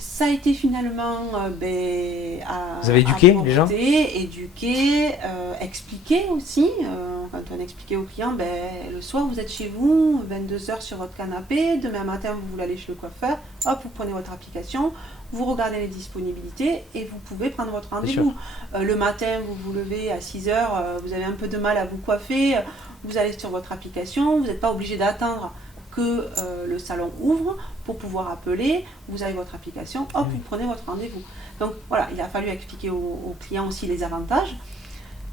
Ça a été finalement vous avez éduqué les gens, expliquer aussi. Quand on expliquait aux clients, le soir vous êtes chez vous, 22h sur votre canapé, demain matin vous voulez aller chez le coiffeur, hop, vous prenez votre application, vous regardez les disponibilités et vous pouvez prendre votre rendez-vous. Le matin, vous vous levez à 6h, vous avez un peu de mal à vous coiffer, vous allez sur votre application, vous n'êtes pas obligé d'attendre que le salon ouvre pour pouvoir appeler, vous avez votre application, hop, vous prenez votre rendez-vous. Donc voilà, il a fallu expliquer aux clients aussi les avantages,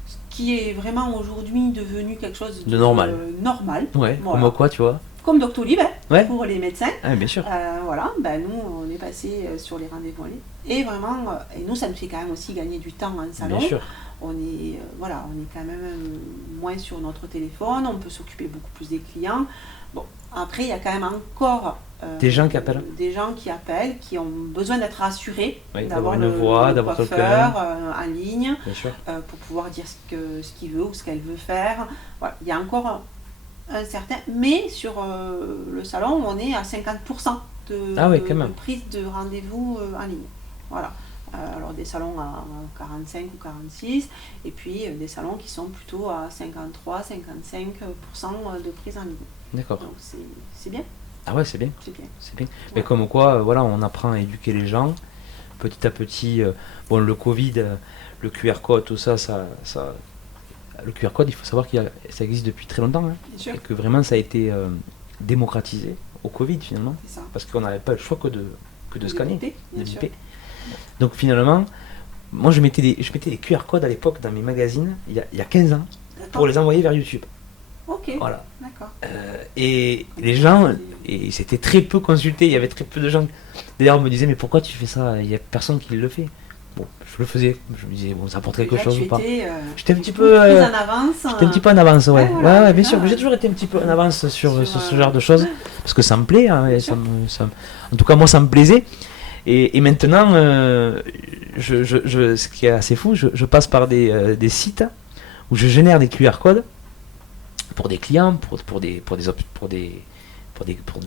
ce qui est vraiment aujourd'hui devenu quelque chose de normal. Ouais, voilà. Comme quoi, tu vois. Comme Doctolib pour les médecins. Bien sûr. Nous, on est passé sur les rendez-vous en ligne. Et vraiment, et nous, ça nous fait quand même aussi gagner du temps en salon. Bien sûr. On est quand même moins sur notre téléphone, on peut s'occuper beaucoup plus des clients. Bon, après, il y a quand même encore des gens qui appellent. Des gens qui appellent, qui ont besoin d'être rassurés, d'avoir une voix, d'avoir coiffeur en ligne, bien sûr. Pour pouvoir dire ce qu'il veut ou ce qu'elle veut faire. Voilà, il y a encore un certain, mais sur le salon, on est à 50% de prise de rendez-vous en ligne. Voilà. Alors des salons à 45 ou 46, et puis des salons qui sont plutôt à 53, 55% de prise en ligne. D'accord. Donc c'est bien. Ah ouais, c'est bien. C'est bien. C'est bien. Mais comme quoi, on apprend à éduquer les gens. Petit à petit, le Covid, le QR code, tout ça, le QR code, il faut savoir que ça existe depuis très longtemps. Et que vraiment, ça a été démocratisé au Covid finalement. C'est ça. Parce qu'on n'avait pas le choix que de scanner, de biper. Donc finalement, moi je mettais des QR codes à l'époque dans mes magazines, il y a 15 ans, pour les envoyer vers YouTube. Ok, voilà. D'accord. Et les gens, et c'était très peu consulté, il y avait très peu de gens. D'ailleurs, on me disait, mais pourquoi tu fais ça? Il n'y a personne qui le fait. Bon, je le faisais, je me disais, ça apporte quelque chose ou pas. J'étais un petit peu en avance. J'étais un petit peu en avance, ouais. Voilà, bien sûr, j'ai toujours été un petit peu en avance sur ce genre de choses, parce que ça me plaît, en tout cas moi ça me plaisait. Et maintenant, ce qui est assez fou, je passe par des sites où je génère des QR codes pour des clients, pour de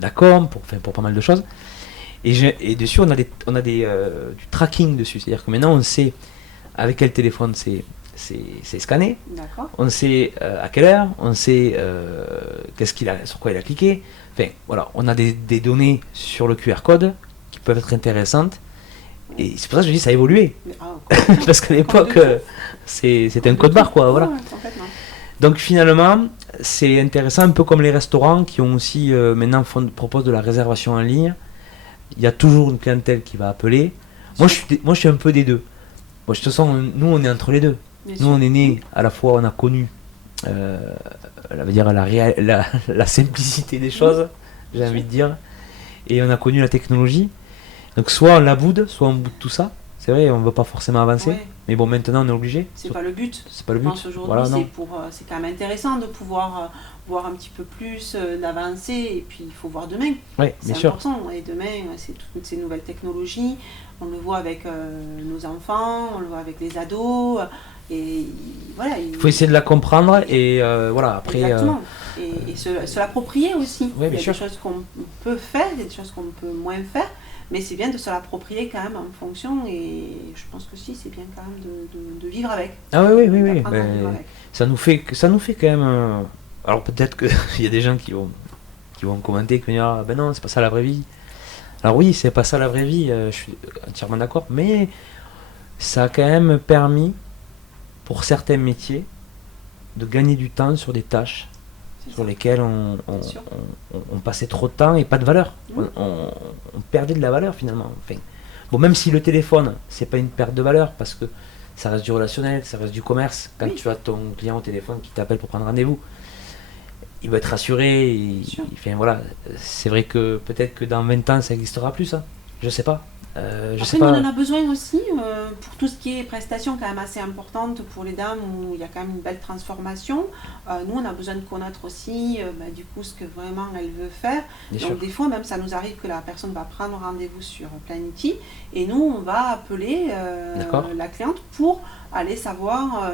la com, pour pas mal de choses. Et dessus, on a du tracking dessus. C'est-à-dire que maintenant, on sait avec quel téléphone c'est scanné. D'accord. On sait à quelle heure, on sait sur quoi il a cliqué. Enfin, voilà, on a des données sur le QR code qui peuvent être intéressantes. Et c'est pour ça que je dis ça a évolué. Parce qu'à l'époque, c'était un code barre, quoi. Voilà. Donc finalement, c'est intéressant, un peu comme les restaurants qui ont aussi maintenant proposent de la réservation en ligne. Il y a toujours une clientèle qui va appeler. Moi, je suis un peu des deux. Moi, de toute façon, nous, on est entre les deux. Nous, on est nés, à la fois, on a connu la simplicité des choses, j'ai envie de dire, et on a connu la technologie. Donc, soit on la boude, soit on boude tout ça. C'est vrai, on ne veut pas forcément avancer, mais bon, maintenant, on est obligé. C'est pas le but. C'est pas le but. Je pense aujourd'hui, c'est quand même intéressant de pouvoir voir un petit peu plus, d'avancer, et puis il faut voir demain. Oui, bien sûr. C'est important. Et demain, c'est toutes ces nouvelles technologies. On le voit avec nos enfants, on le voit avec les ados. Et voilà. Il faut essayer de la comprendre et voilà, après. Exactement. Et se l'approprier aussi. Oui, il y a sûr. des choses qu'on peut faire, il y a des choses qu'on peut moins faire. Mais c'est bien de se l'approprier quand même en fonction, et je pense que si, c'est bien quand même de vivre avec. Ah oui. Ça nous fait quand même. Alors peut-être qu'il y a des gens qui vont commenter, qui vont dire ben non, c'est pas ça la vraie vie. Alors oui, c'est pas ça la vraie vie, je suis entièrement d'accord, mais ça a quand même permis, pour certains métiers, de gagner du temps sur des tâches sur lesquelles on passait trop de temps et pas de valeur. On perdait de la valeur finalement. Enfin, bon, même si le téléphone, c'est pas une perte de valeur, parce que ça reste du relationnel, ça reste du commerce. Quand tu as ton client au téléphone qui t'appelle pour prendre rendez-vous, il va être rassuré. Enfin, voilà. C'est vrai que peut-être que dans 20 ans, ça n'existera plus, ça. Je sais pas. Je Après, sais nous, pas. on en a besoin aussi pour tout ce qui est prestations quand même assez importantes pour les dames où il y a quand même une belle transformation. Nous, on a besoin de connaître aussi du coup ce que vraiment elle veut faire. Bien Donc sûr. des fois, même ça nous arrive que la personne va prendre rendez-vous sur Planity et nous, on va appeler D'accord. la cliente pour aller savoir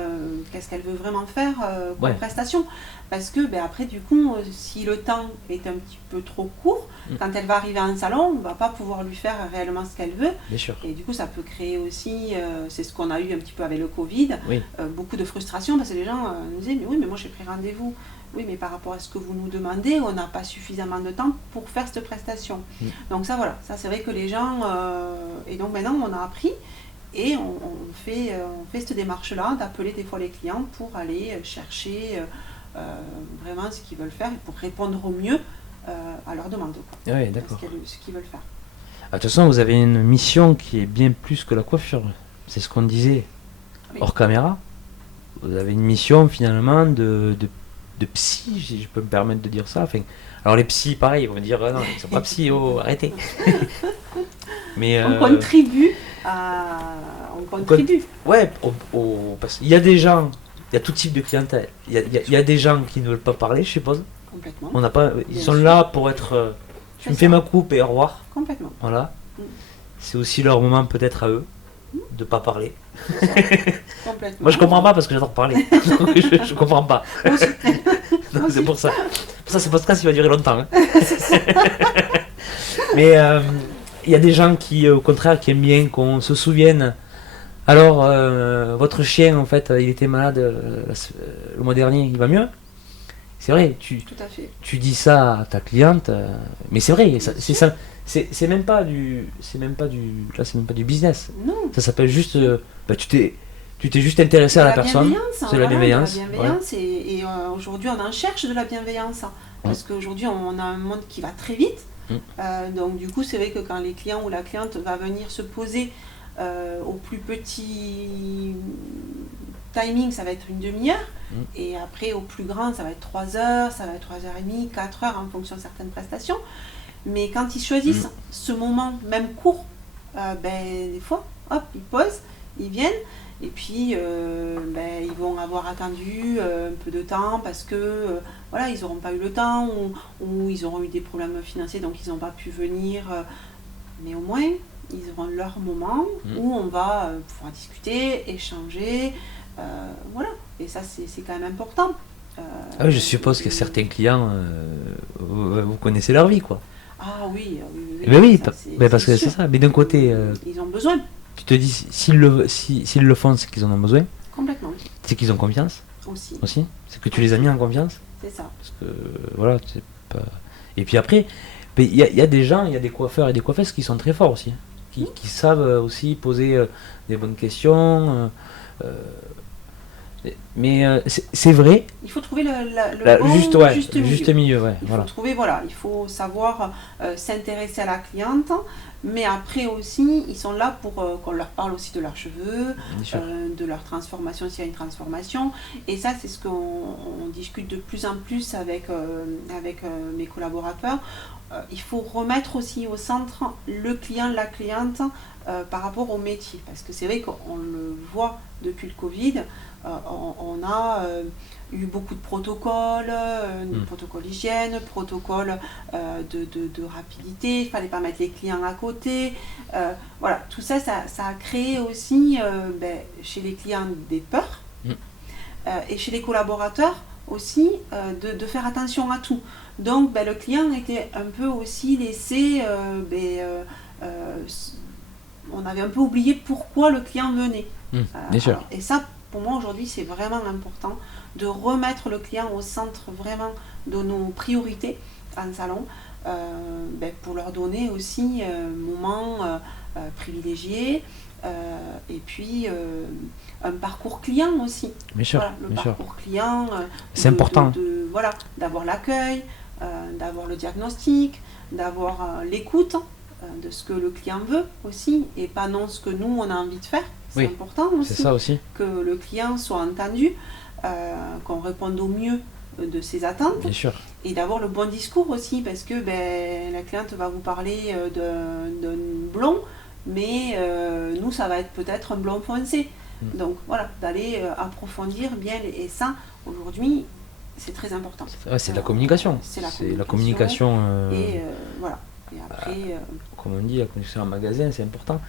qu'est-ce qu'elle veut vraiment faire comme Ouais. prestation. Parce que après, du coup, si le temps est un petit peu trop court, quand elle va arriver à un salon, on ne va pas pouvoir lui faire réellement ce qu'elle veut. Bien sûr. Et du coup, ça peut créer aussi, c'est ce qu'on a eu un petit peu avec le Covid, Oui. beaucoup de frustration parce que les gens nous disaient, mais oui, mais moi j'ai pris rendez-vous. Oui, mais par rapport à ce que vous nous demandez, on n'a pas suffisamment de temps pour faire cette prestation. Donc ça, voilà, ça c'est vrai que les gens... et donc maintenant, on a appris et on fait cette démarche-là d'appeler des fois les clients pour aller chercher vraiment ce qu'ils veulent faire et pour répondre au mieux à leurs demandes. Oui, d'accord. Ce qu'ils veulent faire. De toute façon, vous avez une mission qui est bien plus que la coiffure. C'est ce qu'on disait hors caméra. Vous avez une mission finalement de psy, si je peux me permettre de dire ça. Enfin, alors les psys, pareil, ils vont me dire non, ils sont pas psy, oh, arrêtez. Mais on contribue Ouais, parce qu'il y a des gens, il y a tout type de clientèle. Il y a des gens qui ne veulent pas parler, je suppose. Complètement. On n'a pas, ils sont là pour être. Je me fais ma coupe et au revoir. Complètement. Voilà. C'est aussi leur moment peut-être à eux de pas parler. Complètement. Moi je comprends pas parce que j'adore parler. Donc, je comprends pas. Donc, c'est pour ça. Pour ça ce podcast il va durer longtemps. Hein. Mais il y a des gens qui au contraire qui aiment bien qu'on se souvienne. Alors votre chien en fait il était malade le mois dernier, il va mieux? C'est vrai, Tout à fait. tu dis ça à ta cliente, mais c'est vrai, c'est ça. C'est même pas du business. Non. Ça s'appelle juste tu t'es juste intéressé à la personne. C'est la bienveillance. La bienveillance et aujourd'hui on en cherche de la bienveillance parce qu'aujourd'hui on a un monde qui va très vite. Donc du coup c'est vrai que quand les clients ou la cliente va venir se poser au plus petit timing ça va être une demi-heure et après au plus grand ça va être 3 heures, ça va être 3h30, 4 heures en fonction de certaines prestations. Mais quand ils choisissent ce moment, même court, des fois, hop, ils posent, ils viennent, et puis ils vont avoir attendu un peu de temps parce que voilà, ils n'auront pas eu le temps ou ils auront eu des problèmes financiers, donc ils n'ont pas pu venir. Mais au moins, ils auront leur moment où on va pouvoir discuter, échanger, voilà. Et ça, c'est quand même important. Oui, je suppose que certains clients, vous connaissez leur vie, quoi. Ah oui. Mais oui, ça, parce que c'est ça. Mais d'un côté, ils ont besoin. Tu te dis, s'ils le font, c'est qu'ils en ont besoin. Complètement. C'est qu'ils ont confiance. Aussi. C'est que tu les as mis en confiance. C'est ça. Parce que, voilà, c'est pas... Et puis après, il y a des gens, il y a des coiffeurs et des coiffeuses qui sont très forts aussi. Qui savent aussi poser des bonnes questions. Mais c'est vrai. Il faut trouver le bon juste milieu. Ouais, il faut trouver, il faut savoir s'intéresser à la cliente, mais après aussi, ils sont là pour qu'on leur parle aussi de leurs cheveux, de leur transformation s'il y a une transformation. Et ça, c'est ce qu'on discute de plus en plus avec mes collaborateurs. Il faut remettre aussi au centre le client, la cliente par rapport au métier. Parce que c'est vrai qu'on le voit depuis le Covid, on a eu beaucoup de protocoles, protocole hygiène, protocole de rapidité, il ne fallait pas mettre les clients à côté. Voilà, tout ça, ça a créé aussi chez les clients des peurs et chez les collaborateurs aussi de faire attention à tout. Donc le client était un peu aussi laissé, on avait un peu oublié pourquoi le client venait. Bien sûr. Et ça, pour moi aujourd'hui, c'est vraiment important de remettre le client au centre vraiment de nos priorités en salon pour leur donner aussi un moment privilégié et puis un parcours client aussi. Bien sûr. Voilà, le parcours client. C'est important. D'avoir l'accueil, d'avoir le diagnostic, d'avoir l'écoute de ce que le client veut aussi et pas non ce que nous on a envie de faire. C'est important aussi, c'est ça aussi que le client soit entendu, qu'on réponde au mieux de ses attentes. Bien sûr. Et d'avoir le bon discours aussi parce que la cliente va vous parler d'un blond mais nous, ça va être peut-être un blond foncé. Donc voilà, d'aller approfondir bien, et ça, aujourd'hui, c'est très important. C'est de la communication. C'est la communication. Et voilà. Et après, comme on dit, la communication en magasin, c'est important.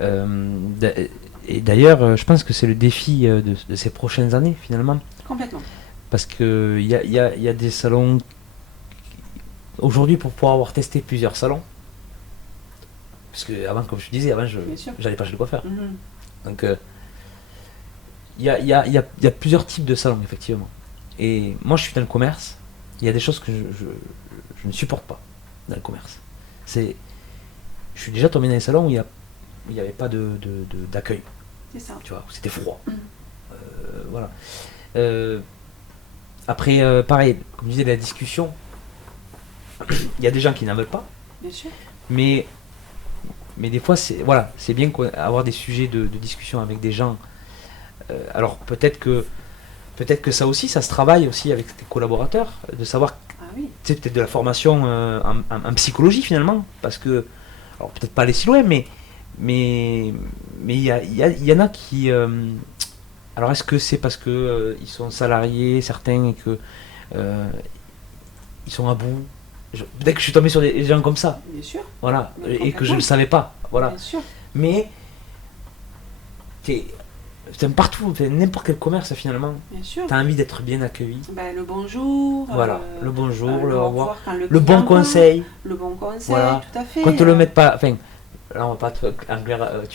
Et d'ailleurs, je pense que c'est le défi de ces prochaines années, finalement. Complètement. Parce qu'il y a des salons. Aujourd'hui, pour pouvoir avoir testé plusieurs salons, parce que avant, comme je te disais, avant, j'allais pas chez le coiffeur. Donc, il y a plusieurs types de salons, effectivement. Et moi, je suis dans le commerce. Il y a des choses que je ne supporte pas dans le commerce. Je suis déjà tombé dans les salons où il n'y avait pas d'accueil. C'est ça. Tu vois, c'était froid. Voilà. Après, pareil, comme je disais, la discussion, il y a des gens qui n'en veulent pas. Bien sûr. Mais des fois, c'est bien avoir des sujets de discussion avec des gens. Alors peut-être que ça aussi, ça se travaille aussi avec tes collaborateurs, de savoir, tu sais, peut-être de la formation en psychologie finalement, parce que, alors peut-être pas aller si loin, mais il y en a qui, alors est-ce que c'est parce que ils sont salariés, certains, et que ils sont à bout, peut-être que je suis tombé sur des gens comme ça. Bien sûr. Voilà, et que je ne le savais pas, voilà. Bien sûr. Mais partout, n'importe quel commerce finalement, tu as envie d'être bien accueilli. Le bonjour, voilà, le bonjour, le au revoir, le bon conseil. Le bon conseil, voilà. Tout à fait. Quand te le mettent pas, enfin, là on va pas tu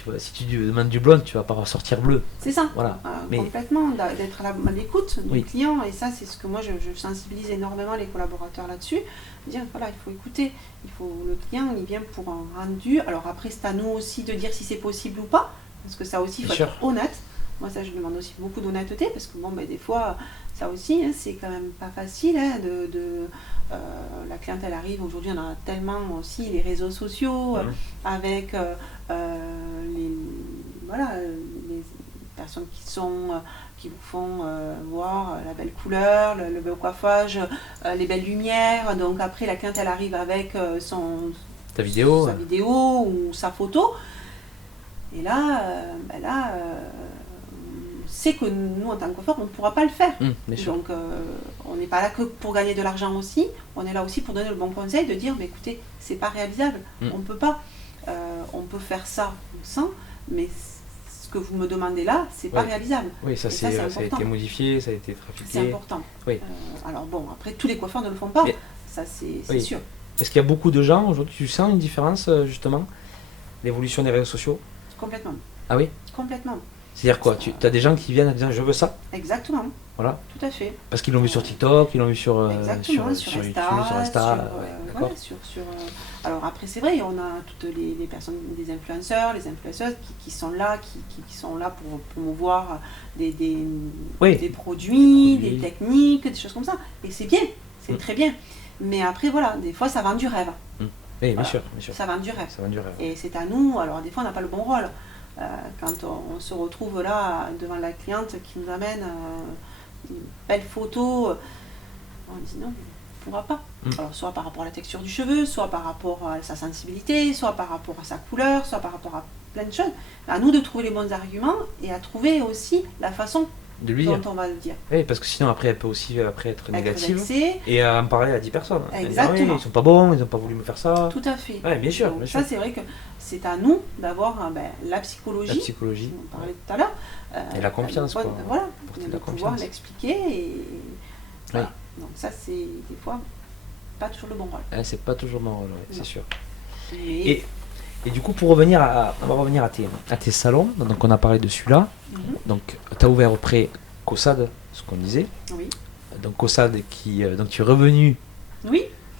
vois, si tu demandes du blond, tu vas pas ressortir bleu. C'est ça, voilà. Mais complètement, d'être à l'écoute du client, et ça c'est ce que moi je sensibilise énormément les collaborateurs là-dessus. Dire voilà, il faut écouter, le client il vient pour un rendu, alors après c'est à nous aussi de dire si c'est possible ou pas, parce que ça aussi il faut être honnête. Moi, ça, je demande aussi beaucoup d'honnêteté, parce que des fois, ça aussi, c'est quand même pas facile. La clientèle arrive, aujourd'hui, on a tellement aussi les réseaux sociaux, avec les personnes qui vous font voir la belle couleur, le beau coiffage, les belles lumières. Donc après, la clientèle arrive avec sa vidéo ou sa photo. Et là, c'est que nous, en tant que coiffeur, on ne pourra pas le faire. Donc, on n'est pas là que pour gagner de l'argent aussi. On est là aussi pour donner le bon conseil, de dire, écoutez, c'est pas réalisable. On ne peut pas. On peut faire ça sans, mais ce que vous me demandez là, c'est pas réalisable. Oui, ça a été modifié, ça a été trafiqué. C'est important. Oui. Alors bon, après, tous les coiffeurs ne le font pas. Mais, ça, c'est sûr. Est-ce qu'il y a beaucoup de gens aujourd'hui, tu sens une différence, justement, l'évolution des réseaux sociaux? Complètement. Ah oui? Complètement. C'est-à-dire quoi? Tu as des gens qui viennent en disant je veux ça? Exactement. Voilà. Tout à fait. Parce qu'ils l'ont vu sur TikTok, ils l'ont vu sur YouTube, sur Insta. D'accord. Alors après c'est vrai, on a toutes les personnes, des influenceurs, les influenceuses qui sont là, qui sont là pour promouvoir des produits, des techniques, des choses comme ça. Et c'est bien, c'est très bien. Mais après voilà, des fois ça vend du rêve. Oui, bien sûr. Ça vend du rêve. Et c'est à nous, alors des fois on n'a pas le bon rôle. Quand on se retrouve là devant la cliente qui nous amène une belle photo, on dit non, on ne pourra pas. Alors soit par rapport à la texture du cheveu, soit par rapport à sa sensibilité, soit par rapport à sa couleur, soit par rapport à plein de choses. À nous de trouver les bons arguments et à trouver aussi la façon de lui dont dire. On va le dire. Oui, parce que sinon après elle peut aussi être négative vexée, et en parler à 10 personnes. Exactement. Dire, oui, ils sont pas bons, ils n'ont pas voulu me faire ça. Tout à fait. Ouais, bien sûr. Donc, ça c'est vrai que c'est à nous d'avoir la psychologie, on parlait tout à l'heure, et la confiance. Voilà, de pouvoir l'expliquer. Et voilà. Donc ça c'est des fois pas toujours le bon rôle. C'est pas toujours mon rôle, c'est sûr. Et du coup, on va revenir à tes salons. Donc, on a parlé de celui-là. Donc, tu as ouvert auprès Caussade, ce qu'on disait. Oui. Donc, Caussade, donc tu es revenu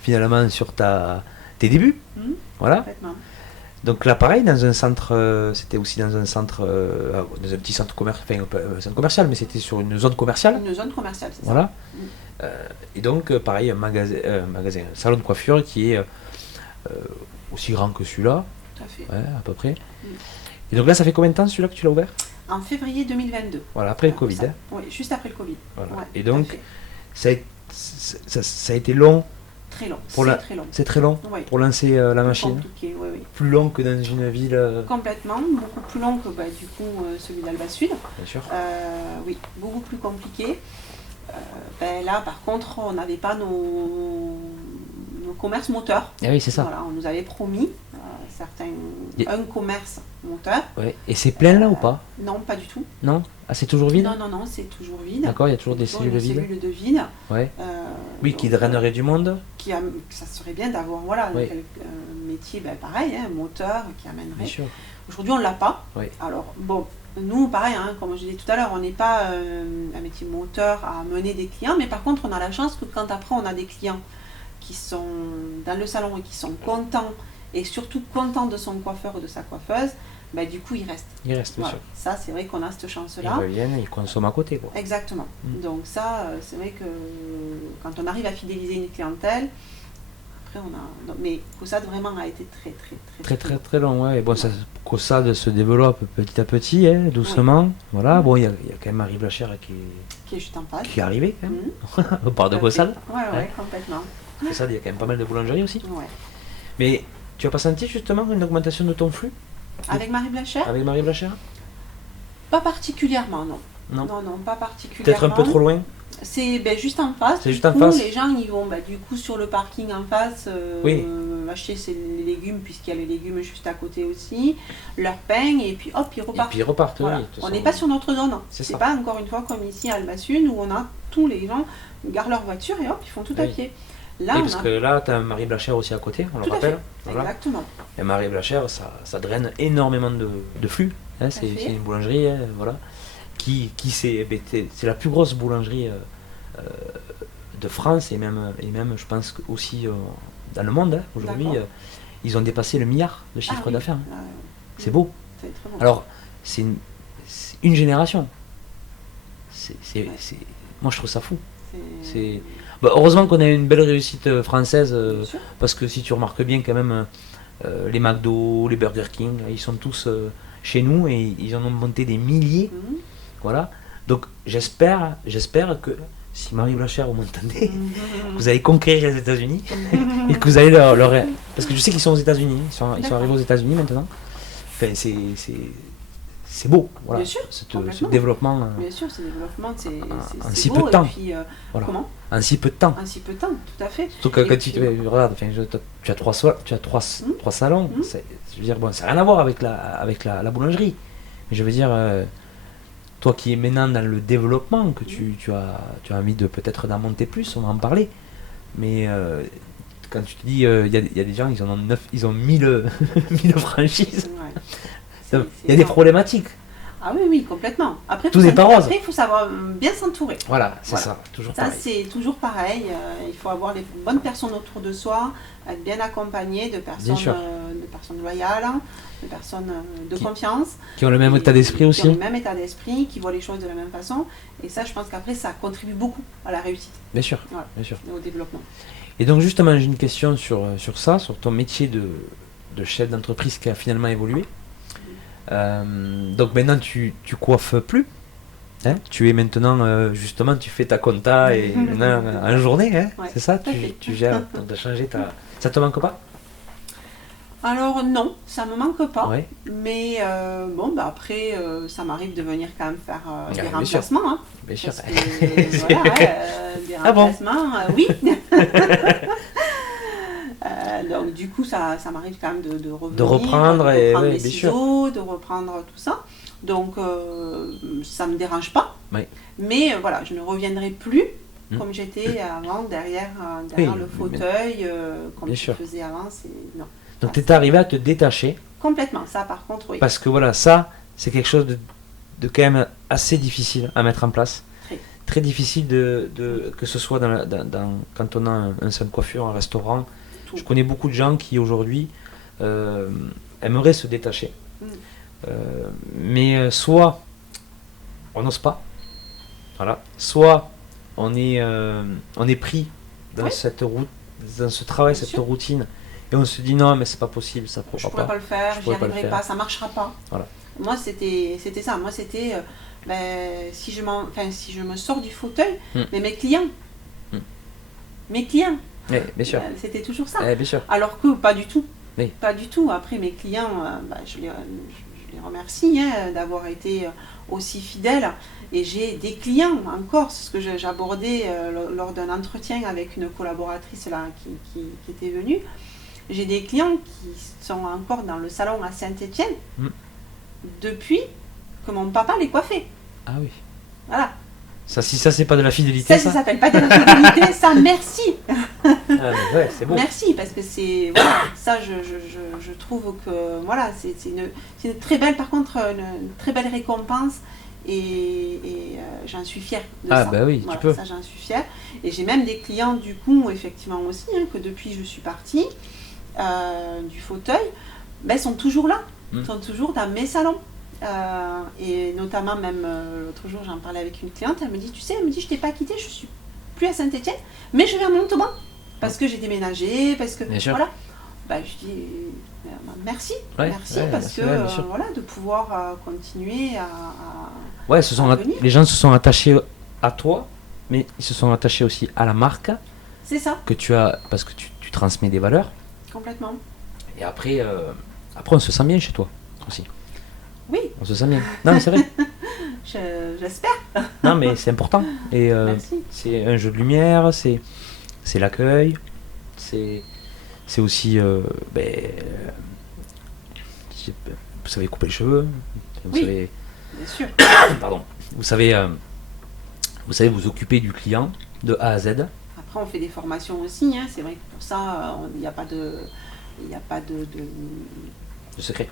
finalement sur tes débuts. Voilà. Complètement. Donc, là, pareil, dans un centre, c'était aussi dans un centre, dans un petit centre commercial, enfin, un centre commercial, mais c'était sur une zone commerciale. Une zone commerciale, c'est ça. Voilà. Et donc, pareil, un magasin, un salon de coiffure qui est aussi grand que celui-là. Tout à fait. Ouais, à peu près. Et donc là, ça fait combien de temps celui-là que tu l'as ouvert? En février 2022. Voilà, après le Covid. Oui, juste après le Covid. Voilà. Ouais, et donc, ça a été long très long. Pour c'est la- très long. C'est très long Oui. pour lancer la machine. Compliqué, oui, oui. Plus long que dans une ville, Complètement, beaucoup plus long que du coup celui d'Alba Sud. bien sûr. Oui, beaucoup plus compliqué. Là, par contre, on n'avait pas nos commerces moteurs. Ah oui, c'est ça. Voilà, on nous avait promis un commerce moteur. Ouais. Et c'est plein là ou pas? Non, pas du tout. Non? Ah, c'est toujours vide? Non, c'est toujours vide. D'accord, il y a toujours des Toujours cellules une vides. cellule de vide. Ouais. Oui, qui donc, draineraient du monde. ça serait bien d'avoir Oui. un métier pareil, moteur, qui Bien amènerait. sûr. Aujourd'hui, on ne l'a pas. Oui. Alors, bon, nous, pareil, comme je disais tout à l'heure, on n'est pas un métier moteur à mener des clients, mais par contre, on a la chance que quand après, on a des clients qui sont dans le salon et qui sont contents, et surtout contents de son coiffeur ou de sa coiffeuse, du coup, ils restent. Il reste, bien Voilà. sûr. Ça, c'est vrai qu'on a cette Ils chance-là. reviennent, ils consomment à côté, quoi. Exactement. Mm. Donc ça, c'est vrai que quand on arrive à fidéliser une clientèle, après on a... Donc, mais COSAD vraiment a été Très long, ouais. Et bon, COSAD se développe petit à petit, doucement. Oui. Voilà, bon, il y a quand même Marie Blachère qui est juste en face. qui est arrivée, quand même. Mhm. On parle de Tout à fait. COSAD. Ouais, complètement. COSAD, il y a quand même pas mal de boulangeries aussi. Ouais. Mais tu as pas senti justement une augmentation de ton flux Avec Marie Blachère, avec Marie Blachère? pas particulièrement, non. Non. Non, pas particulièrement. Peut-être un peu trop loin? C'est juste en face. C'est Du juste en coup, face. Les gens ils vont du coup sur le parking en face Oui. acheter les légumes, puisqu'il y a les légumes juste à côté aussi, leur pain, et puis hop, ils Et repartent. puis ils repartent, Voilà. oui. de toute On façon. n'est pas sur notre zone. C'est C'est ça. pas encore une fois comme ici à Alba Sud où on a tous les gens garent leur voiture et hop, ils font tout à Oui. pied. Là, Oui, on parce a que là, tu as Marie Blachère aussi à côté, on le tout à rappelle. fait. Voilà. Exactement. Et Marie Blachère, ça draine énormément de flux. Hein, c'est fait. une boulangerie, voilà, qui c'est la plus grosse boulangerie de France et même je pense aussi dans le monde. Aujourd'hui, D'accord. ils ont dépassé le milliard de chiffre oui. d'affaires. Ah, C'est beau. c'est très bon. Alors, c'est une génération. Moi, je trouve ça fou. c'est- Bah, heureusement qu'on a une belle réussite française, Bien sûr. parce que si tu remarques bien, quand même, les McDo, les Burger King, ils sont tous chez nous et ils en ont monté des milliers. Mhm. Voilà. Donc, j'espère que si Marie Blachère vous m'entendez, Mhm. vous allez conquérir les États-Unis et que vous allez leur. Parce que je sais qu'ils sont aux États-Unis, ils sont D'accord. arrivés aux États-Unis maintenant. Enfin, c'est beau, voilà. Bien sûr, Ce complètement. développement Bien sûr, ce développement, c'est en c'est si beau, peu de temps. Et puis, Voilà. comment en si peu de temps. En si peu de temps, tout à fait. Surtout que Et quand puis- regarde, enfin, tu as trois salons. Mm. Je veux dire, bon, ça n'a rien à voir avec la boulangerie. Mais je veux dire, toi qui es maintenant dans le développement, que tu as envie de peut-être d'en monter plus, on va en parler. Mais quand tu te dis, il y a des gens, ils ont 1000 franchises. Ouais. Donc, C'est il y a des énorme. problématiques. Ah oui, complètement. Après, Tout n'est pas rose. Après, il faut savoir bien s'entourer. Voilà, c'est Voilà. ça, toujours Ça, pareil. c'est toujours pareil. Il faut avoir les bonnes personnes autour de soi, être bien accompagné de sûr. personnes loyales, de personnes de Qui- confiance. Qui ont le même Et état d'esprit Qui ont aussi. le même état d'esprit, qui voient les choses de la même façon. Et ça, je pense qu'après, ça contribue beaucoup à la réussite Bien sûr, Voilà. bien sûr. et au développement. Et donc justement, j'ai une question sur ça, sur ton métier de chef d'entreprise qui a finalement évolué. Donc maintenant, tu coiffes plus. Hein, tu es maintenant, justement, tu fais ta compta et maintenant, en journée, hein, Ouais, c'est ça, tout à fait. tu gères, tu as changé ta... Ça te manque pas? Alors non, ça me manque pas. Ouais. Mais après, ça m'arrive de venir quand même faire des bien sûr. remplacements. Hein, Bien sûr. parce que, voilà, des Ah bon remplacements, oui. Donc du coup, ça m'arrive quand même de revenir, De reprendre, de et reprendre ouais, les bien sûr. ciseaux, de reprendre tout ça. Donc ça me dérange pas. Oui. Mais voilà, je ne reviendrai plus Mm. comme j'étais avant derrière Oui, le fauteuil, comme bien je sûr. faisais avant. Non. Donc tu es arrivé à te détacher, Complètement, ça par contre, oui. parce que voilà, ça, c'est quelque chose de quand même assez difficile à mettre en place. Très. Très difficile que ce soit quand on a un salon de coiffure, un restaurant. Tout. Je connais beaucoup de gens qui aujourd'hui aimeraient se détacher. Mm. Mais soit on n'ose pas, voilà, soit on est pris dans Oui. cette route, dans ce travail, Bien cette sûr. routine, et on se dit non mais c'est pas possible, ça Je pourra pourrais pas pas. le faire, Je j'y pourrais pas le arriverai faire. pas, ça marchera pas. Voilà. Moi c'était ça, moi c'était si je me sors du fauteuil, Mm. mais mes clients, Mm. mes clients, Oui, bien sûr. C'était toujours ça. Oui, bien sûr. Alors que pas du tout. Oui. Pas du tout. Après, mes clients, je les remercie d'avoir été aussi fidèles. Et j'ai des clients encore, c'est ce que j'abordais lors d'un entretien avec une collaboratrice là, qui était venue. J'ai des clients qui sont encore dans le salon à Saint-Étienne depuis que mon papa les coiffait. Ah oui. Voilà. Ça, si ça, c'est pas de la fidélité, ça s'appelle pas de la fidélité, ça, merci. Ouais, c'est bon. Merci, parce que c'est... Voilà, ça, je trouve que... Voilà, c'est une très belle, par contre, une très belle récompense. Et j'en suis fière de ça. Ah bah oui, voilà, tu peux. Ça, j'en suis fière. Et j'ai même des clients, du coup, effectivement aussi, que depuis je suis partie du fauteuil, sont toujours là. Sont toujours dans mes salons. Et notamment même l'autre jour j'en parlais avec une cliente, elle me dit je t'ai pas quitté, je suis plus à Saint-Étienne, mais je vais à Montauban parce que j'ai déménagé, parce que voilà. Je dis merci, parce que voilà, de pouvoir continuer à ouais, les gens se sont attachés à toi, mais ils se sont attachés aussi à la marque. C'est ça. Que tu as, parce que tu transmets des valeurs. Complètement. Et après on se sent bien chez toi aussi. Oui. On se sent bien. Non, mais c'est vrai. J'espère. Non, mais c'est important. Et c'est un jeu de lumière, c'est l'accueil, c'est aussi... vous savez couper les cheveux. Vous savez, bien sûr. Pardon. Vous savez vous occuper du client de A à Z. Après, on fait des formations aussi. C'est vrai que pour ça, il n'y a pas de secret.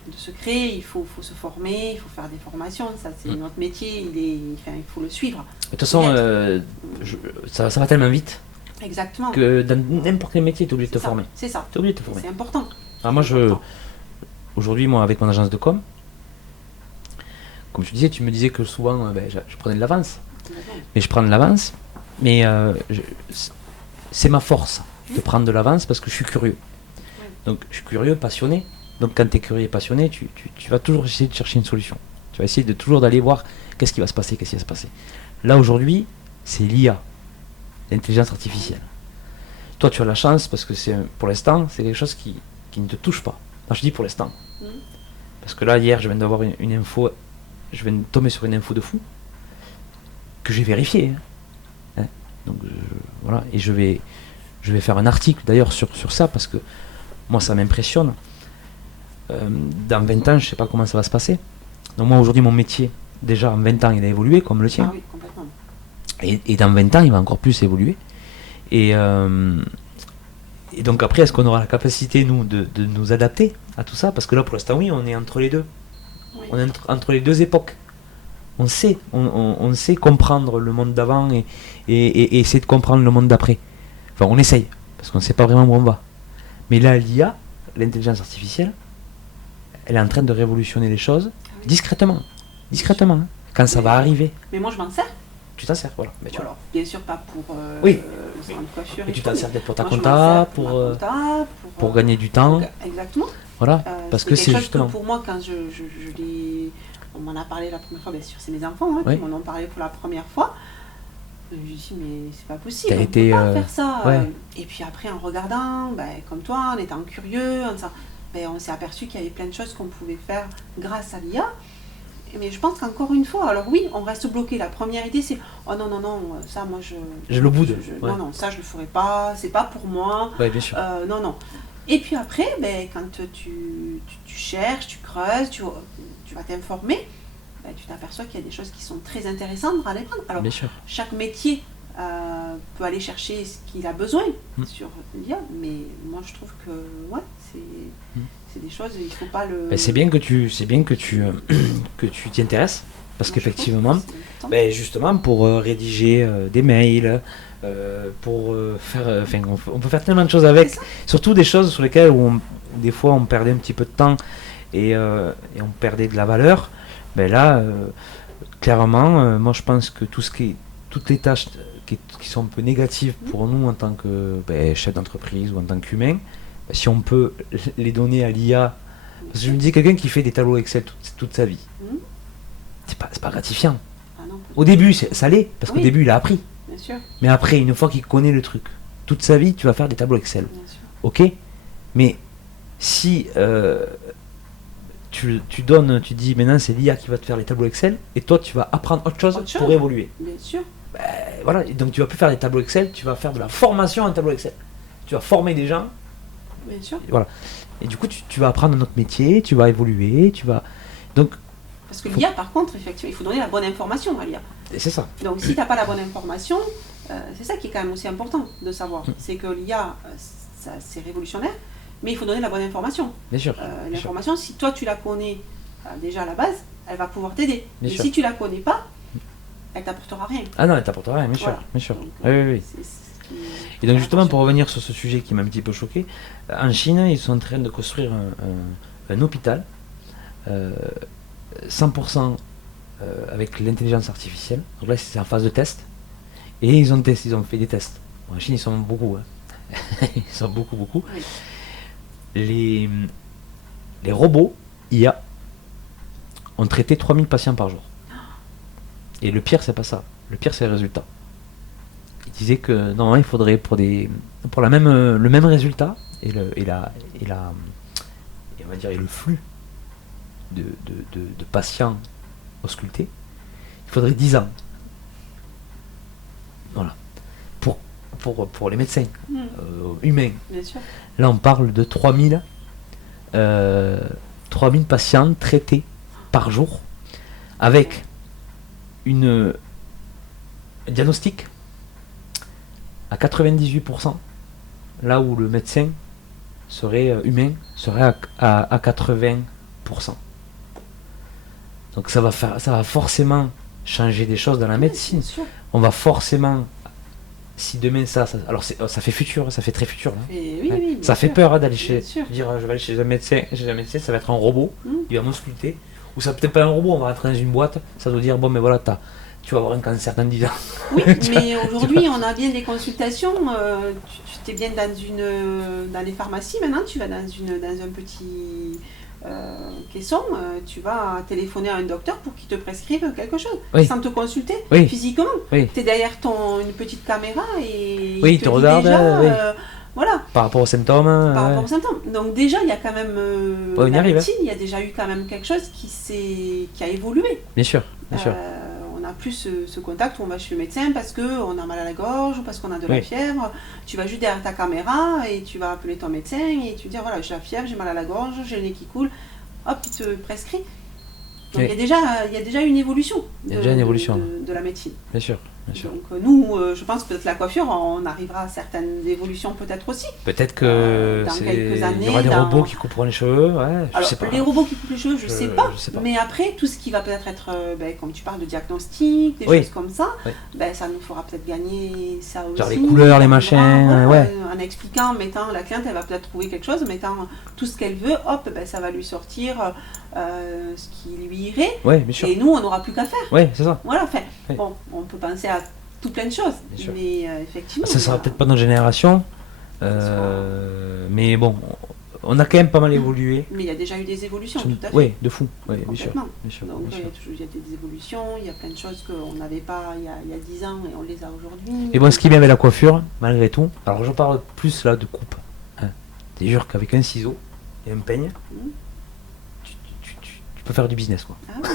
Il faut se former, il faut faire des formations. Ça, c'est notre métier. Il faut le suivre. De toute façon, ça va tellement vite. Exactement. Que dans n'importe quel métier, tu es obligé de te former. C'est ça. Tu es obligé de te former. C'est important. Alors aujourd'hui, moi, avec mon agence de com, comme tu disais, tu me disais que souvent, je prenais de l'avance. Mais je prends de l'avance. Mais c'est ma force de prendre de l'avance parce que je suis curieux. Donc, je suis curieux, passionné. Donc quand tu es curieux et passionné, tu vas toujours essayer de chercher une solution. Tu vas essayer de toujours d'aller voir qu'est-ce qui va se passer. Là aujourd'hui, c'est l'IA, l'intelligence artificielle. Toi tu as la chance parce que pour l'instant, c'est quelque chose qui ne te touche pas. Non, je dis pour l'instant. Parce que là, hier, je viens d'avoir une info, je viens de tomber sur une info de fou que j'ai vérifiée. Donc voilà, et je vais faire un article d'ailleurs sur ça parce que moi ça m'impressionne. Dans 20 ans, je ne sais pas comment ça va se passer. Donc moi aujourd'hui, mon métier, déjà en 20 ans, il a évolué comme le tien. Ah oui, complètement. Et dans 20 ans, il va encore plus évoluer. Et donc après, est-ce qu'on aura la capacité, nous, de nous adapter à tout ça? Parce que là, pour l'instant, oui, on est entre les deux. Oui. On est entre les deux époques. On sait comprendre le monde d'avant et essayer de comprendre le monde d'après. Enfin, on essaye, parce qu'on ne sait pas vraiment où on va. Mais là, l'IA, l'intelligence artificielle, elle est en train de révolutionner les choses discrètement. Discrètement, quand ça va arriver. Mais moi, je m'en sers. Tu t'en sers, voilà. Mais alors, bien sûr, pas pour oui. le salon de coiffure. Et tu t'en sers peut-être pour ta compta, pour gagner du temps. Exactement. Voilà, parce que c'est justement... Que pour moi, quand on m'en a parlé la première fois, bien sûr, c'est mes enfants qui m'en ont parlé pour la première fois. Je me dis, mais c'est pas possible, on peut pas faire ça. Et puis après, en regardant, comme toi, en étant curieux, on s'est aperçu qu'il y avait plein de choses qu'on pouvait faire grâce à l'IA. Mais je pense qu'encore une fois, alors oui, on reste bloqué. La première idée, c'est oh non, ça, moi, j'ai le bout de. Non, ça, je le ferai pas, c'est pas pour moi. Oui, bien sûr. Non. Et puis après, quand tu cherches, tu creuses, tu vas t'informer, tu t'aperçois qu'il y a des choses qui sont très intéressantes à aller prendre. Alors, bien sûr. Chaque métier peut aller chercher ce qu'il a besoin sur l'IA, mais moi, je trouve que c'est des choses, il faut pas le... c'est bien que tu t'y intéresses, parce qu'effectivement, justement, pour rédiger des mails, pour faire... on peut faire tellement de choses avec, surtout des choses sur lesquelles des fois on perdait un petit peu de temps et on perdait de la valeur. Là, clairement, moi je pense que toutes les tâches qui sont un peu négatives pour nous en tant que chef d'entreprise ou en tant qu'humain, si on peut les donner à l'IA, parce que je me dis, quelqu'un qui fait des tableaux Excel toute sa vie, c'est pas gratifiant. Au début, ça l'est, parce qu'au début, il a appris. Bien sûr. Mais après, une fois qu'il connaît le truc, toute sa vie, tu vas faire des tableaux Excel. Bien sûr. Ok, mais si tu dis maintenant c'est l'IA qui va te faire les tableaux Excel, et toi tu vas apprendre autre chose pour évoluer. Bien sûr. Voilà, et donc tu vas plus faire des tableaux Excel, tu vas faire de la formation en tableau Excel. Tu vas former des gens. Bien sûr. Voilà. Et du coup, tu vas apprendre un autre métier, tu vas évoluer, Donc, parce que l'IA, par contre, effectivement, il faut donner la bonne information à l'IA. c'est ça. Donc, si tu n'as pas la bonne information, c'est ça qui est quand même aussi important de savoir. C'est que l'IA, c'est révolutionnaire, mais il faut donner la bonne information. Bien sûr. L'information, si toi tu la connais déjà à la base, elle va pouvoir t'aider. Mais sûr. si tu la connais pas, elle t'apportera rien. Ah non, elle t'apportera rien, bien sûr. Voilà. Bien sûr. Donc, Oui. c'est ce qui Et donc est justement, attention. pour revenir sur ce sujet qui m'a un petit peu choqué, en Chine, ils sont en train de construire un hôpital 100% avec l'intelligence artificielle. Donc là, c'est en phase de test. Et ils ont fait des tests. Bon, en Chine, ils sont beaucoup. Ils sont beaucoup. Oui. Les robots IA ont traité 3000 patients par jour. Et le pire, c'est pas ça. Le pire, c'est les résultats. Il disait que normalement, il faudrait pour le même résultat et on va dire, et le flux de patients auscultés, il faudrait 10 ans. Voilà. Pour les médecins humains. Bien sûr. Là, on parle de 3000 patients traités par jour avec un diagnostic à 98%, là où le médecin humain serait à 80%. Donc ça va forcément changer des choses dans la médecine. Bien sûr. On va forcément, si demain alors ça fait futur, ça fait très futur. Hein. Et oui, bien Ça fait sûr. peur d'aller Bien sûr. je vais aller chez un médecin, ça va être un robot, Mm. il va m'ausculter, ou ça peut-être pas un robot, on va rentrer dans une boîte, ça doit dire bon mais voilà, tu vas avoir un cancer dans 10 ans. Oui, mais aujourd'hui, on a bien des consultations. Tu es bien dans les pharmacies maintenant, tu vas dans un petit caisson, tu vas téléphoner à un docteur pour qu'il te prescrive quelque chose, Oui. sans te consulter Oui. physiquement. Oui. Tu es derrière une petite caméra et Oui, il il te dit regarde, déjà, oui. voilà, Par rapport aux symptômes. par rapport aux symptômes. Donc déjà, il y a quand même On y la arrive, médecine, il y a déjà eu quand même quelque chose qui a évolué. Bien sûr, bien sûr. On n'a plus ce contact où on va chez le médecin parce qu'on a mal à la gorge ou parce qu'on a de la Oui. fièvre. Tu vas juste derrière ta caméra et tu vas appeler ton médecin et tu dis voilà, j'ai la fièvre, j'ai mal à la gorge, j'ai le nez qui coule. Hop, il te prescrit. Donc Oui. il y a déjà une évolution Il y a déjà une évolution. de la médecine. Bien sûr, bien sûr. Donc nous, je pense peut-être la coiffure, on arrivera à certaines évolutions peut-être aussi. Peut-être que dans quelques années, il y aura des dans- robots qui couperont les cheveux, ouais, je Alors, sais pas. les robots qui coupent les cheveux, je sais pas. je sais pas. Mais après, tout ce qui va peut-être être, comme tu parles de diagnostic, des Oui. choses comme ça, Oui. ça nous fera peut-être gagner ça aussi. Genre les couleurs, les On machins, pourra, ouais. En expliquant, mettant, la cliente, elle va peut-être trouver quelque chose, mettant tout ce qu'elle veut, hop, ça va lui sortir ce qui lui irait. Ouais, bien sûr. Et nous, on n'aura plus qu'à faire. Ouais, c'est ça. Voilà, enfin, Oui. bon, on peut penser à tout plein de choses. Bien sûr. Mais effectivement. Ça sera peut-être pas notre génération, mais bon, on a quand même pas mal évolué. Mais il y a déjà eu des évolutions, tout à fait. Oui, de fou. Ouais, bien sûr. Complètement. Bien sûr, Donc bien il y sûr. a toujours il y a des évolutions, il y a plein de choses qu'on n'avait pas il y a 10 ans et on les a aujourd'hui. Et bon, ce qui est bien avec la coiffure, malgré tout, alors je parle plus là de coupe. Hein. C'est sûr qu'avec un ciseau et un peigne, Mhm. tu peux faire du business, quoi. Ah oui,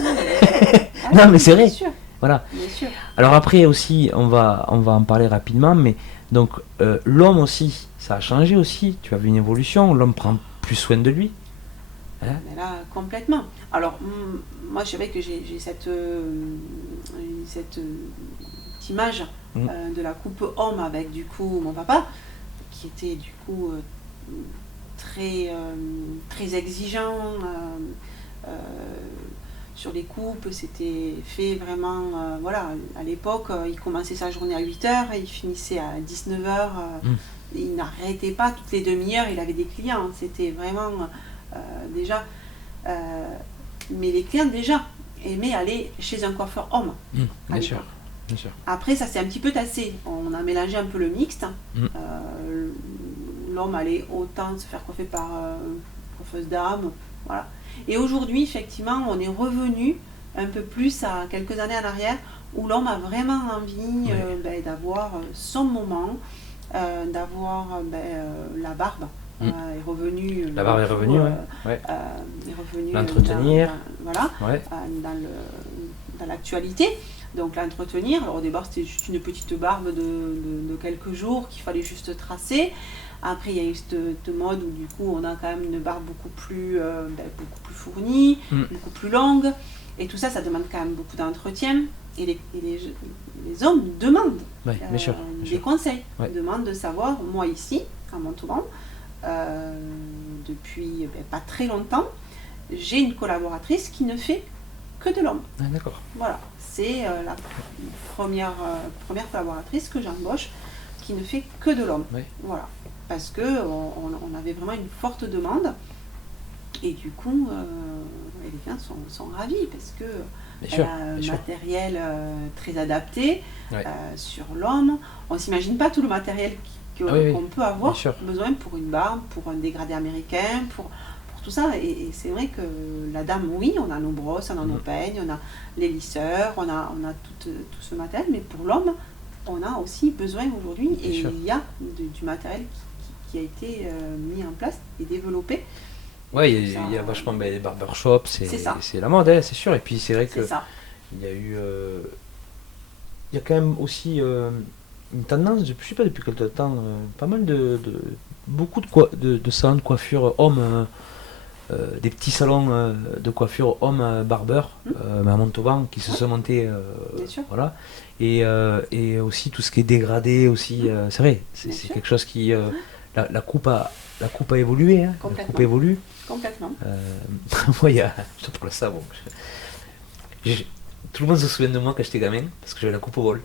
ah Non, oui, mais c'est vrai. Bien sûr, Voilà. bien sûr. Alors après aussi, on va en parler rapidement, mais donc l'homme aussi, ça a changé aussi. Tu as vu une évolution, l'homme prend plus soin de lui. Hein. Mais là, complètement. Alors, moi, je savais que j'ai cette image de la coupe homme avec, du coup, mon papa, qui était, du coup, très exigeant sur les coupes. C'était fait vraiment, voilà, à l'époque, il commençait sa journée à 8h et il finissait à 19h. Il n'arrêtait pas, toutes les demi-heures, il avait des clients. C'était vraiment... déjà, mais les clients déjà aimaient aller chez un coiffeur homme. Bien sûr, bien sûr. Après, ça s'est un petit peu tassé. On a mélangé un peu le mixte. L'homme allait autant se faire coiffer par coiffeuse d'âme, voilà. Et aujourd'hui, effectivement, on est revenu un peu plus à quelques années en arrière où l'homme a vraiment envie d'avoir son moment. d'avoir la barbe. Est revenue. La barbe est revenue, ouais. Est revenue l'entretenir. Dans l'actualité. Donc l'entretenir. Alors au départ c'était juste une petite barbe de quelques jours qu'il fallait juste tracer. Après il y a eu cette mode où du coup on a quand même une barbe beaucoup plus fournie, beaucoup plus longue. Et tout ça, ça demande quand même beaucoup d'entretien. Et les hommes demandent bien sûr. des conseils. Ils demandent de savoir, moi ici, à Montauban, depuis pas très longtemps, j'ai une collaboratrice qui ne fait que de l'homme. Ah, d'accord. Voilà, c'est la première collaboratrice que j'embauche qui ne fait que de l'homme. Oui. Voilà, parce qu'on avait vraiment une forte demande. Et du coup, les clients sont ravis parce que un matériel très adapté sur l'homme. On ne s'imagine pas tout le matériel qu'on peut avoir besoin pour une barbe, pour un dégradé américain, pour tout ça. Et c'est vrai que la dame, oui, on a nos brosses, on a nos peignes, on a les lisseurs, on a tout ce matériel. Mais pour l'homme, on a aussi besoin aujourd'hui. Et il y a du matériel qui a été mis en place et développé. Oui, il y a vachement les barbershops, c'est la mode, c'est sûr. Et puis c'est vrai que il y a eu, il y a quand même aussi une tendance, je ne sais pas depuis quel temps, pas mal beaucoup de salons de coiffure hommes, des petits salons de coiffure hommes barbeurs à Montauban qui se sont montés, voilà. Et aussi tout ce qui est dégradé aussi, c'est vrai, c'est quelque chose qui la coupe a évolué, hein. La coupe évolue. Complètement. Moi, je te parle ça, bon. Tout le monde se souvient de moi quand j'étais gamin, parce que j'avais la coupe au bol.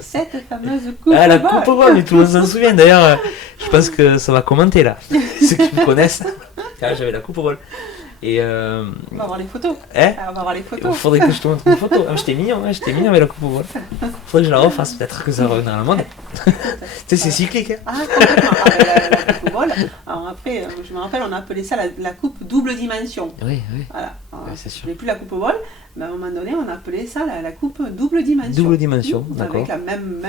Cette fameuse coupe au bol. La coupe au bol, tout le monde s'en souvient. D'ailleurs, je pense que ça va commenter là, ceux qui me connaissent. J'avais la coupe au bol. Et on va voir les photos. On va voir les photos. Il faudrait que je te montre une photo. J'étais mignon avec la coupe au bol. Faudrait que je la refasse, peut-être que ça revienne dans la mode. Tu sais, c'est cyclique. Ah, complètement. La coupe au bol. Alors après, je me rappelle, on appelait ça la coupe double dimension. Oui. Voilà. C'est sûr. Je n'ai plus la coupe au bol, mais à un moment donné, on appelait ça la coupe double dimension. Double dimension, d'accord. Avec la même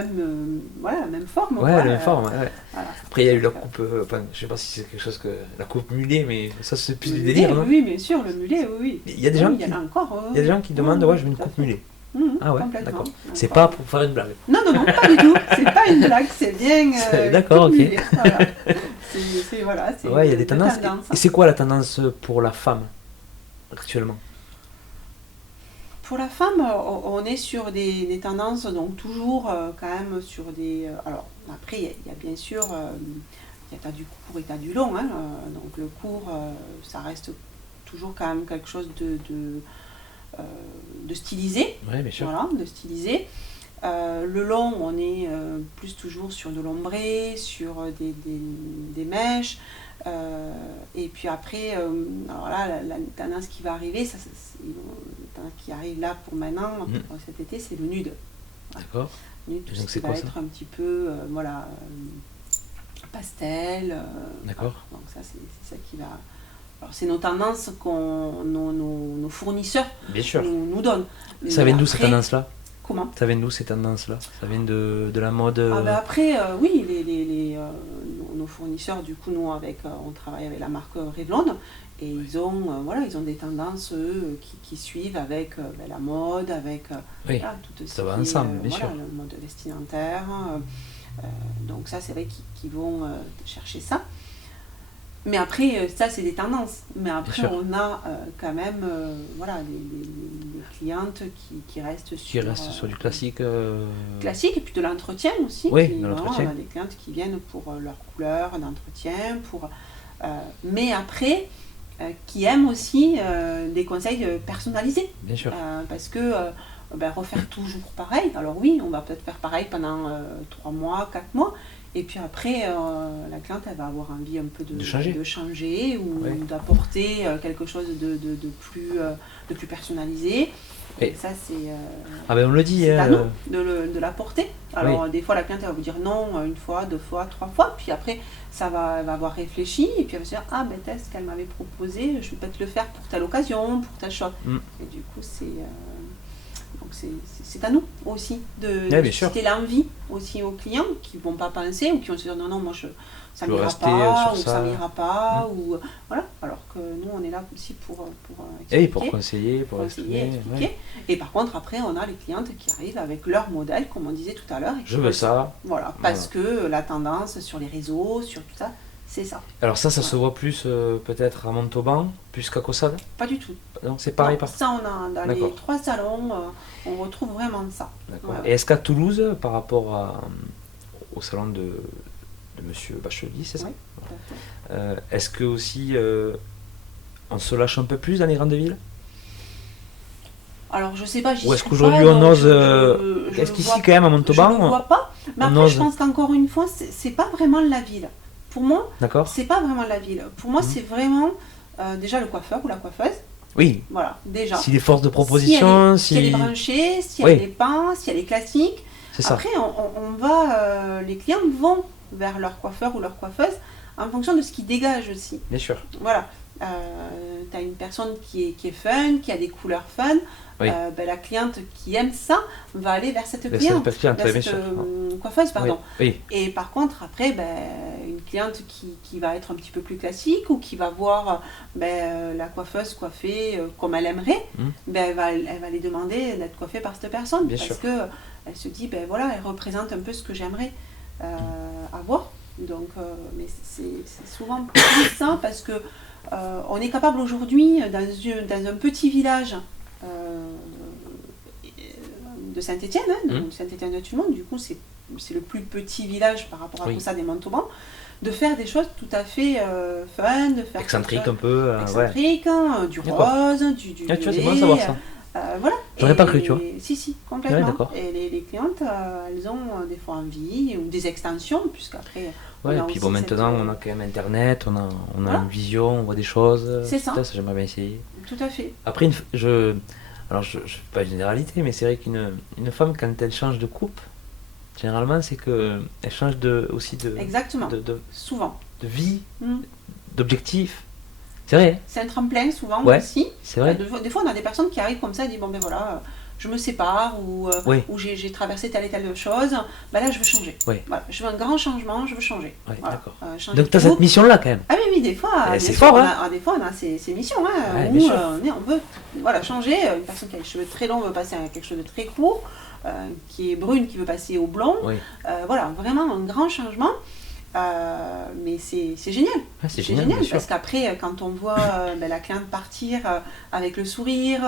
forme. La même forme, Voilà. Après, il y a eu la coupe, je ne sais pas si c'est quelque chose que la coupe mulet, mais ça c'est plus du délire, non ? Oui, bien sûr, le mulet, oui. Il y a des gens qui demandent, je veux une coupe mulet. Ah ouais, d'accord. C'est pas pour faire une blague. Non, pas du tout. C'est pas une blague, c'est bien. D'accord, ok. Voilà. Ouais, il y a des tendances. Et c'est quoi la tendance pour la femme actuellement ? Pour la femme, on est sur des tendances, donc toujours quand même sur des... alors, après, il y a bien sûr, il y a du court et du long. Hein, donc le court, ça reste toujours quand même quelque chose de stylisé. Oui, bien sûr. Voilà, de stylisé. Le long, on est plus toujours sur de l'ombré, sur des mèches. Et puis après, alors là, la tendance qui va arriver, la tendance qui arrive là pour maintenant, pour cet été, c'est le nude. D'accord. Nude, tout ce qui va être un petit peu, pastel. D'accord. Donc ça, c'est ça qui va... Alors c'est nos tendances nos fournisseurs nous donnent. Ça vient d'où cette tendance-là ? Comment ? Ça vient d'où ces tendances-là ? Ça vient de la mode Après, oui, nos fournisseurs, du coup, nous, on travaille avec la marque Revlon, et ils ont des tendances, eux, qui suivent avec la mode, avec tout ça va ensemble, bien sûr. Le mode vestimentaire. Donc ça, c'est vrai qu'ils vont chercher ça. Mais après, ça, c'est des tendances. Mais après, on a quand même les clientes qui restent sur du classique. Classique, et puis de l'entretien aussi. Oui, de l'entretien. On a des clientes qui viennent pour leur couleur d'entretien. Mais après, qui aiment aussi des conseils personnalisés. Bien sûr. Parce que refaire toujours pareil. Alors oui, on va peut-être faire pareil pendant 3 mois, 4 mois. Et puis après, la cliente, elle va avoir envie un peu de changer ou d'apporter quelque chose de plus personnalisé. Et ça, c'est on le dit, à nous de l'apporter. Alors, des fois, la cliente, elle va vous dire non 1 fois, 2 fois, 3 fois. Puis après, elle va avoir réfléchi. Et puis, elle va se dire, ce qu'elle m'avait proposé, je vais peut-être le faire pour telle occasion, pour telle chose. Et du coup, c'est c'est à nous aussi de susciter l'envie aussi aux clients qui ne vont pas penser ou qui vont se dire non, moi ça ne m'ira pas, ou ça m'ira pas, ou voilà. Alors que nous, on est là aussi pour expliquer. Et pour conseiller, pour expliquer. Ouais. Et par contre, après, on a les clientes qui arrivent avec leur modèle, comme on disait tout à l'heure. Je veux ça. Voilà, parce que la tendance sur les réseaux, sur tout ça, c'est ça. Alors ça se voit plus peut-être à Montauban, plus qu'à Caussade ? Pas du tout. Non, c'est pareil partout. Ça, on a dans les 3 salons, on retrouve vraiment ça. D'accord. Ouais. Et est-ce qu'à Toulouse, par rapport au salon de Monsieur Bachelier, c'est ça ? Oui, tout à fait. Est-ce que aussi on se lâche un peu plus dans les grandes villes ? Alors je sais pas, ou est-ce qu'aujourd'hui on ose est-ce qu'ici quand même à Montauban je ne vois pas, mais après je pense qu'encore une fois c'est pas vraiment la ville. Pour moi, c'est pas vraiment la ville. Pour moi, c'est vraiment déjà le coiffeur ou la coiffeuse. Oui. Voilà, déjà. Si les forces de proposition, si elle est branchée, si elle est peinte, si elle est classique. C'est ça. Après, on va, les clients vont vers leur coiffeur ou leur coiffeuse en fonction de ce qu'ils dégagent aussi. Bien sûr. Voilà. Tu as une personne qui est fun, qui a des couleurs fun. Oui. La cliente qui aime ça va aller vers cette cliente, vers cette coiffeuse, pardon. Oui. Et par contre, après, une cliente qui va être un petit peu plus classique ou qui va voir la coiffeuse coiffée comme elle aimerait, elle va aller demander d'être coiffée par cette personne. Bien parce sûr. qu'elle se dit, voilà, elle représente un peu ce que j'aimerais avoir. Donc, mais c'est souvent plus ça parce que on est capable aujourd'hui, dans un petit village, de Saint-Étienne, Saint-Étienne-de-Tulmont, du coup c'est le plus petit village par rapport à Caussade et Montauban, de faire des choses tout à fait fun, de faire excentrique un peu, excentrique, du rose, du tu vois, c'est bon de savoir ça. Voilà. J'aurais pas cru, tu vois. Si, complètement. Ouais, et les clientes, elles ont des fois envie, ou des extensions, puisqu'après... Ouais, et puis bon, maintenant on a quand même internet, on a une vision, on voit des choses. C'est ça. Ça j'aimerais bien essayer. Tout à fait. Après, je fais pas une généralité, mais c'est vrai qu'une femme, quand elle change de coupe, généralement c'est qu'elle change aussi de... Exactement. Souvent. De vie, d'objectif. C'est vrai. C'est un tremplin souvent aussi. C'est vrai. Des fois on a des personnes qui arrivent comme ça et disent voilà, je me sépare ou j'ai traversé telle et telle chose, là je veux changer. Voilà, je veux un grand changement, je veux changer. Voilà. D'accord. Donc tu as cette mission-là quand même. Ah oui, des fois, c'est fort, des fois on a ces missions où on veut changer. Une personne qui a les cheveux très longs veut passer à quelque chose de très court, qui est brune qui veut passer au blond. Voilà, vraiment un grand changement. Mais c'est génial. C'est génial parce qu'après, quand on voit la cliente partir avec le sourire,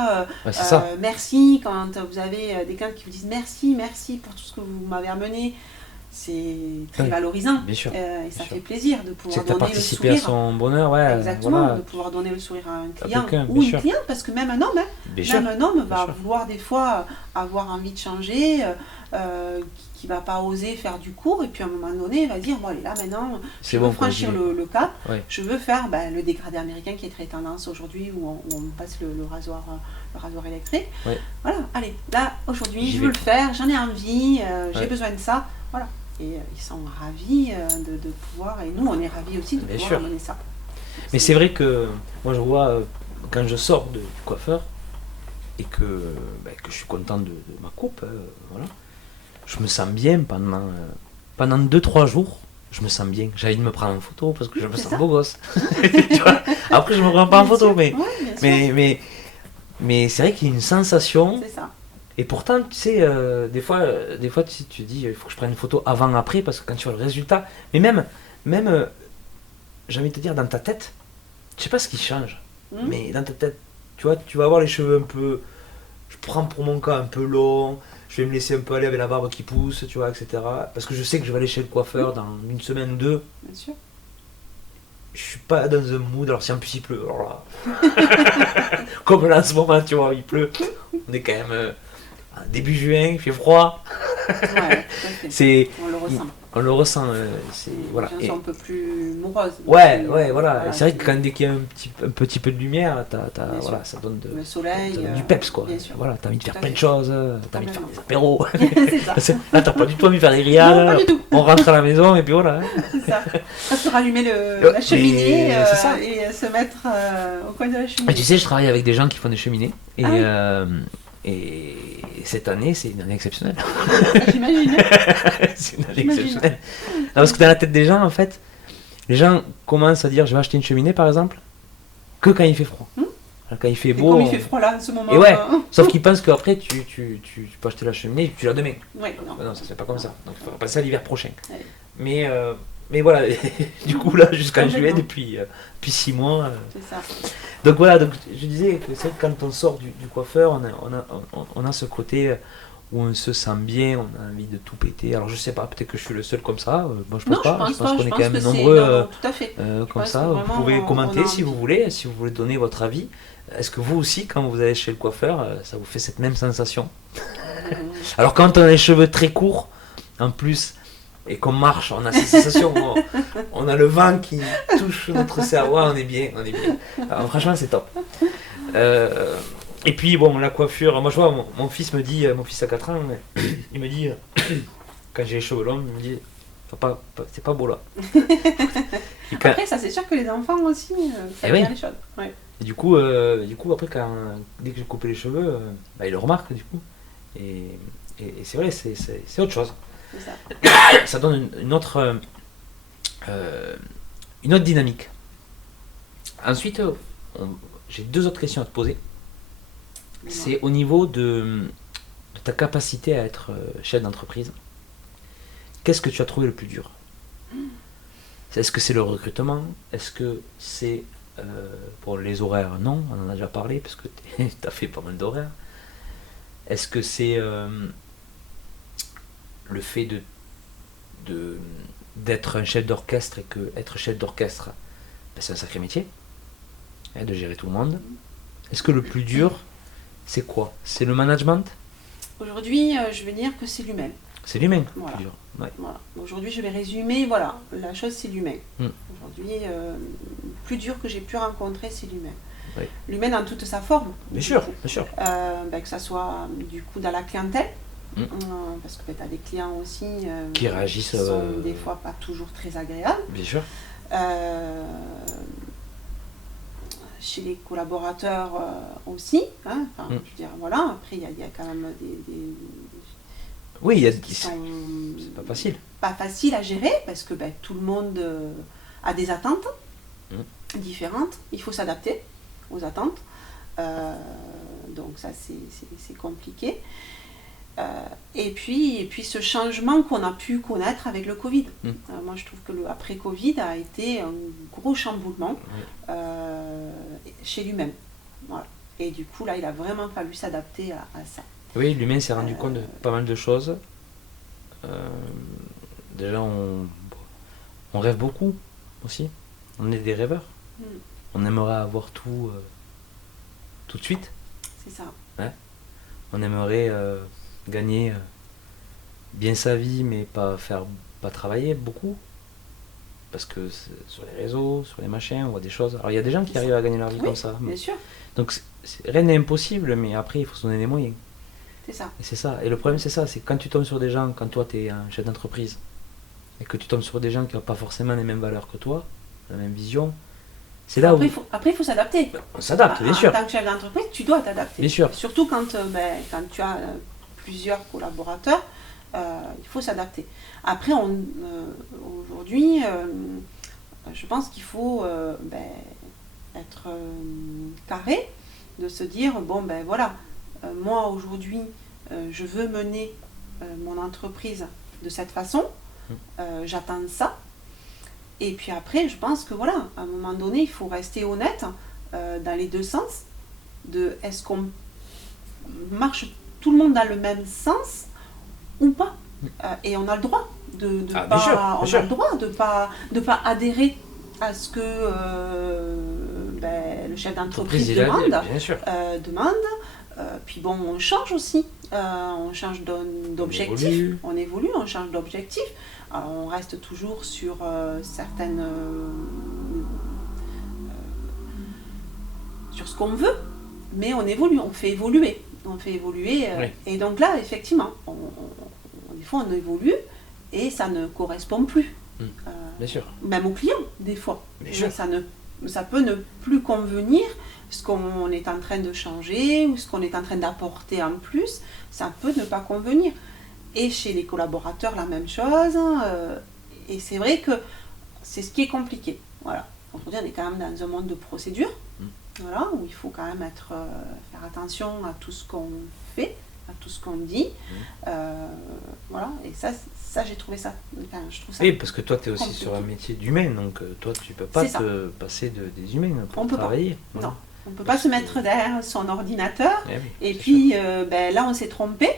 merci, quand vous avez des clientes qui vous disent merci pour tout ce que vous m'avez amené, c'est très valorisant. Bien sûr. Et ça fait plaisir de pouvoir donner le sourire. C'est à son bonheur, Exactement, de pouvoir donner le sourire à un client ou une cliente, parce que même un homme, va vouloir des fois avoir envie de changer, qui va pas oser faire du court, et puis à un moment donné il va dire allez, là maintenant je veux franchir le cap, je veux faire le dégradé américain qui est très tendance aujourd'hui, où on passe le rasoir électrique. Voilà, allez, là aujourd'hui je veux le faire, j'en ai envie, j'ai besoin de ça, voilà. Et ils sont ravis de pouvoir, et nous on est ravis aussi de pouvoir amener ça. Mais c'est vrai que moi je vois quand je sors du coiffeur et que je suis content de ma coupe, voilà, je me sens bien pendant 2-3 jours, je me sens bien. J'ai envie de me prendre en photo parce que je me sens beau gosse. Tu vois, après je me prends pas en photo, mais c'est vrai qu'il y a une sensation. C'est ça. Et pourtant, tu sais, des fois tu te dis il faut que je prenne une photo avant-après, parce que quand tu vois le résultat, mais même j'ai envie de te dire, dans ta tête, je sais pas ce qui change, mais dans ta tête, tu vois, tu vas avoir les cheveux un peu, je prends pour mon cas un peu long, je vais me laisser un peu aller avec la barbe qui pousse, tu vois, etc. Parce que je sais que je vais aller chez le coiffeur dans une semaine ou deux. Bien sûr. Je suis pas dans un mood, alors si en plus il pleut, alors là, comme là en ce moment, tu vois, il pleut, on est quand même début juin, il fait froid. On le ressent, voilà. Les gens sont un peu plus moroses. Voilà. C'est vrai que dès qu'il y a un petit peu de lumière, voilà, ça donne le soleil, du peps, quoi. Voilà, t'as envie de faire plein de choses, t'as envie de faire des apéros. C'est ça. Là, t'as pas du tout envie de faire des grillades. Non, pas du tout. On rentre à la maison et puis voilà. C'est ça. On peut rallumer la cheminée et se mettre au coin de la cheminée. Et tu sais, je travaille avec des gens qui font des cheminées et Et cette année, c'est une année exceptionnelle. J'imagine. C'est une année exceptionnelle. Non, parce que dans la tête des gens, en fait, les gens commencent à dire je vais acheter une cheminée par exemple, que quand il fait froid. Alors, quand il fait beau. Comme il fait froid là, en ce moment. Et ouais, sauf qu'ils pensent qu'après tu peux acheter la cheminée et tu l'as demain. Ouais, non. Non, ça se fait pas comme ça. Donc il faudra passer à l'hiver prochain. Ouais. Mais voilà, du coup là, jusqu'en juillet, depuis 6 mois. C'est ça. Donc voilà, donc je disais que c'est vrai que quand on sort du coiffeur, on a ce côté où on se sent bien, on a envie de tout péter. Alors je sais pas, peut-être que je suis le seul comme ça. Moi je pense pas. Je pense qu'on est quand même nombreux tout à fait. comme ça. Vous pouvez commenter si vous voulez donner votre avis. Est-ce que vous aussi, quand vous allez chez le coiffeur, ça vous fait cette même sensation? Alors quand on a les cheveux très courts, en plus, et qu'on marche, on a cette sensation, on a le vent qui touche notre cerveau, on est bien. Alors, franchement, c'est top. Et puis, bon, la coiffure, moi je vois, mon fils me dit, mon fils a 4 ans, il me dit, quand j'ai les cheveux longs, il me dit, c'est pas beau là. Après, ça c'est sûr que les enfants aussi, ça fait bien les choses. Ouais. Et du coup, après, dès que j'ai coupé les cheveux, il le remarque du coup. Et c'est vrai, c'est autre chose. C'est ça. Ça donne une autre dynamique. Ensuite, j'ai 2 autres questions à te poser. C'est au niveau de ta capacité à être chef d'entreprise. Qu'est-ce que tu as trouvé le plus dur? Est-ce que c'est le recrutement? Est-ce que c'est pour les horaires? Non, on en a déjà parlé parce que tu as fait pas mal d'horaires. Est-ce que c'est le fait d'être un chef d'orchestre et que être chef d'orchestre, c'est un sacré métier, de gérer tout le monde. Est-ce que le plus dur, c'est quoi? C'est le management? Aujourd'hui, je vais dire que c'est l'humain. C'est l'humain, voilà. Plus dur. Ouais. Voilà. Aujourd'hui, je vais résumer, voilà, la chose c'est l'humain. Aujourd'hui, le plus dur que j'ai pu rencontrer, c'est l'humain. Oui. L'humain dans toute sa forme. Bien sûr. Que ça soit du coup dans la clientèle, parce que tu as des clients aussi qui réagissent, qui sont des fois pas toujours très agréables. Bien sûr. Chez les collaborateurs aussi, hein, je veux dire, voilà, après il y a quand même des oui, il y a qui sont c'est pas facile. Pas facile à gérer parce que tout le monde a des attentes différentes. Il faut s'adapter aux attentes. Donc ça c'est compliqué. Et puis ce changement qu'on a pu connaître avec le Covid. Moi je trouve que le après Covid a été un gros chamboulement chez lui-même. Voilà. Et du coup là il a vraiment fallu s'adapter à ça. Oui, l'humain s'est rendu compte de pas mal de choses. Déjà, on rêve beaucoup aussi. On est des rêveurs. On aimerait avoir tout de suite. C'est ça. Ouais. On aimerait gagner bien sa vie, mais pas travailler beaucoup. Parce que sur les réseaux, sur les machins, on voit des choses. Alors, il y a des gens qui arrivent à gagner leur vie comme ça. Bien sûr. Donc, rien n'est impossible, mais après, il faut se donner les moyens. C'est ça. Et c'est ça. Et le problème, c'est ça. C'est quand tu tombes sur des gens, quand toi, tu es un chef d'entreprise, et que tu tombes sur des gens qui n'ont pas forcément les mêmes valeurs que toi, la même vision, c'est là après, où... Après, il faut s'adapter. On s'adapte, bien sûr. En tant que chef d'entreprise, tu dois t'adapter. Bien sûr. Surtout quand tu as plusieurs collaborateurs, il faut s'adapter. Après, aujourd'hui, je pense qu'il faut être carré, de se dire, voilà, moi aujourd'hui, je veux mener mon entreprise de cette façon, j'attends ça. Et puis après, je pense que voilà, à un moment donné, il faut rester honnête dans les 2 sens. Est-ce qu'on marche tout le monde dans le même sens ou pas? Et on a le droit de pas adhérer à ce que le chef d'entreprise demande. Puis bon, on change aussi, on change d'objectif, on évolue, on change d'objectif. Alors, on reste toujours sur certaines... sur ce qu'on veut, mais on évolue, on fait évoluer. Oui. Et donc là, effectivement, des fois on évolue et ça ne correspond plus. Bien sûr. Même aux clients, des fois. Bien sûr. Ça ne ça peut ne plus convenir, ce qu'on est en train de changer ou ce qu'on est en train d'apporter en plus, ça peut ne pas convenir. Et chez les collaborateurs, la même chose. Et c'est vrai que c'est ce qui est compliqué. Voilà. Aujourd'hui, on est quand même dans un monde de procédure, voilà, où il faut quand même faire attention à tout ce qu'on fait, à tout ce qu'on dit. Voilà. Et ça j'ai trouvé ça. Enfin, je trouve ça Oui, parce que toi, tu es aussi compliqué. sur un métier d'humain, donc toi, tu peux pas C'est ça. te passer des humains pour On peut pas. travailler. Non. On ne peut pas se mettre derrière son ordinateur. Eh oui, Et c'est puis sûr. là, on s'est trompé.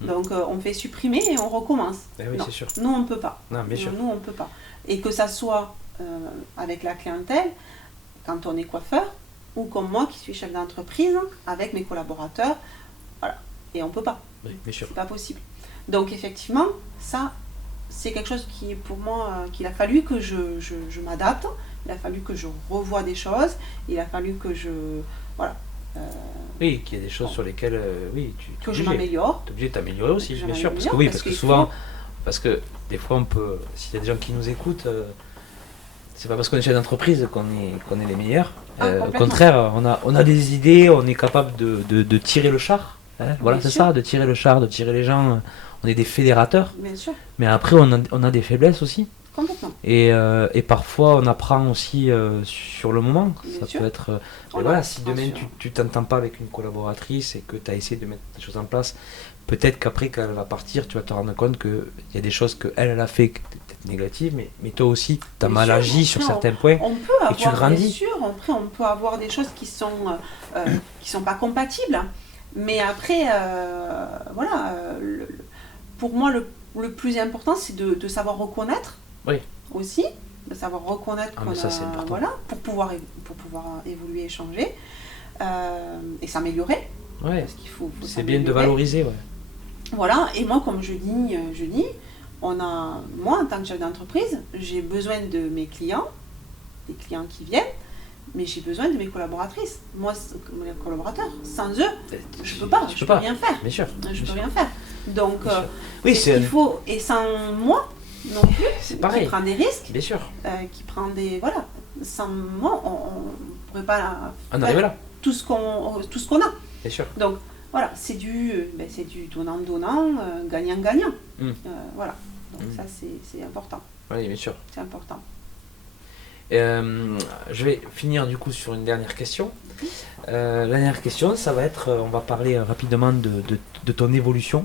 Donc on fait supprimer et on recommence. Eh oui, Non, c'est sûr. nous on ne peut pas. Non, bien sûr. Nous on ne peut pas. Et que ça soit avec la clientèle, quand on est coiffeur, ou comme moi qui suis chef d'entreprise, avec mes collaborateurs, voilà. Et on ne peut pas. Oui, bien sûr. C'est pas possible. Donc effectivement, ça, c'est quelque chose qui, pour moi, qu'il a fallu que je m'adapte, il a fallu que je revoie des choses, il a fallu que je... Voilà. Oui, qu'il y a des choses sur lesquelles oui, que je m'améliore. Tu es obligé de t'améliorer aussi, Que je bien sûr. Parce que m'améliore, oui, parce parce que qu'il souvent, faut- parce que des fois on peut, s'il y a des gens qui nous écoutent, c'est pas parce qu'on est chef d'entreprise qu'on est les meilleurs. Ah, Au complètement. contraire, on a des idées, on est capable de tirer le char. Hein, voilà, Bien c'est sûr. ça, de tirer le char, de tirer les gens. On est des fédérateurs. Bien sûr, Mais après, on a des faiblesses aussi. complètement. Et parfois, on apprend aussi sur le moment. Bien Ça sûr. peut être. On Et voilà, apprend si demain sur- tu t'entends pas avec une collaboratrice et que tu as essayé de mettre des choses en place, peut-être qu'après, quand elle va partir, tu vas te rendre compte qu'il y a des choses qu'elle a fait qui étaient peut-être négatives, mais toi aussi, tu as Bien mal sûr, agi sur après, certains points. On peut Et tu avoir, grandis. bien sûr, après on peut avoir des choses qui sont pas compatibles. Hein. Mais après, voilà, pour moi le plus important c'est de savoir reconnaître Oui. aussi, de savoir reconnaître Ah, mais ça, c'est important. voilà, pour pouvoir évoluer et changer et s'améliorer. Ouais, Parce qu'il faut c'est bien de s'améliorer. valoriser. Ouais. Voilà, et moi, comme je dis, moi, en tant que chef d'entreprise, j'ai besoin de mes clients, des clients qui viennent, mais j'ai besoin de mes collaboratrices. Moi, mes collaborateurs, sans eux, je peux pas, je peux rien faire. Bien sûr. Je bien peux sûr. rien faire. Donc, Bien sûr. Oui, il faut, et sans moi non plus, c'est pareil. qui prend des risques, Bien sûr. qui prend des... Voilà, sans moi, on ne pourrait pas On faire arrive là. tout ce qu'on a. Bien sûr. Donc voilà, c'est du donnant-donnant, gagnant-gagnant. Voilà, donc ça c'est important, Oui, bien sûr. c'est important. Je vais finir du coup sur une dernière question. La dernière question, ça va être, on va parler rapidement de ton évolution.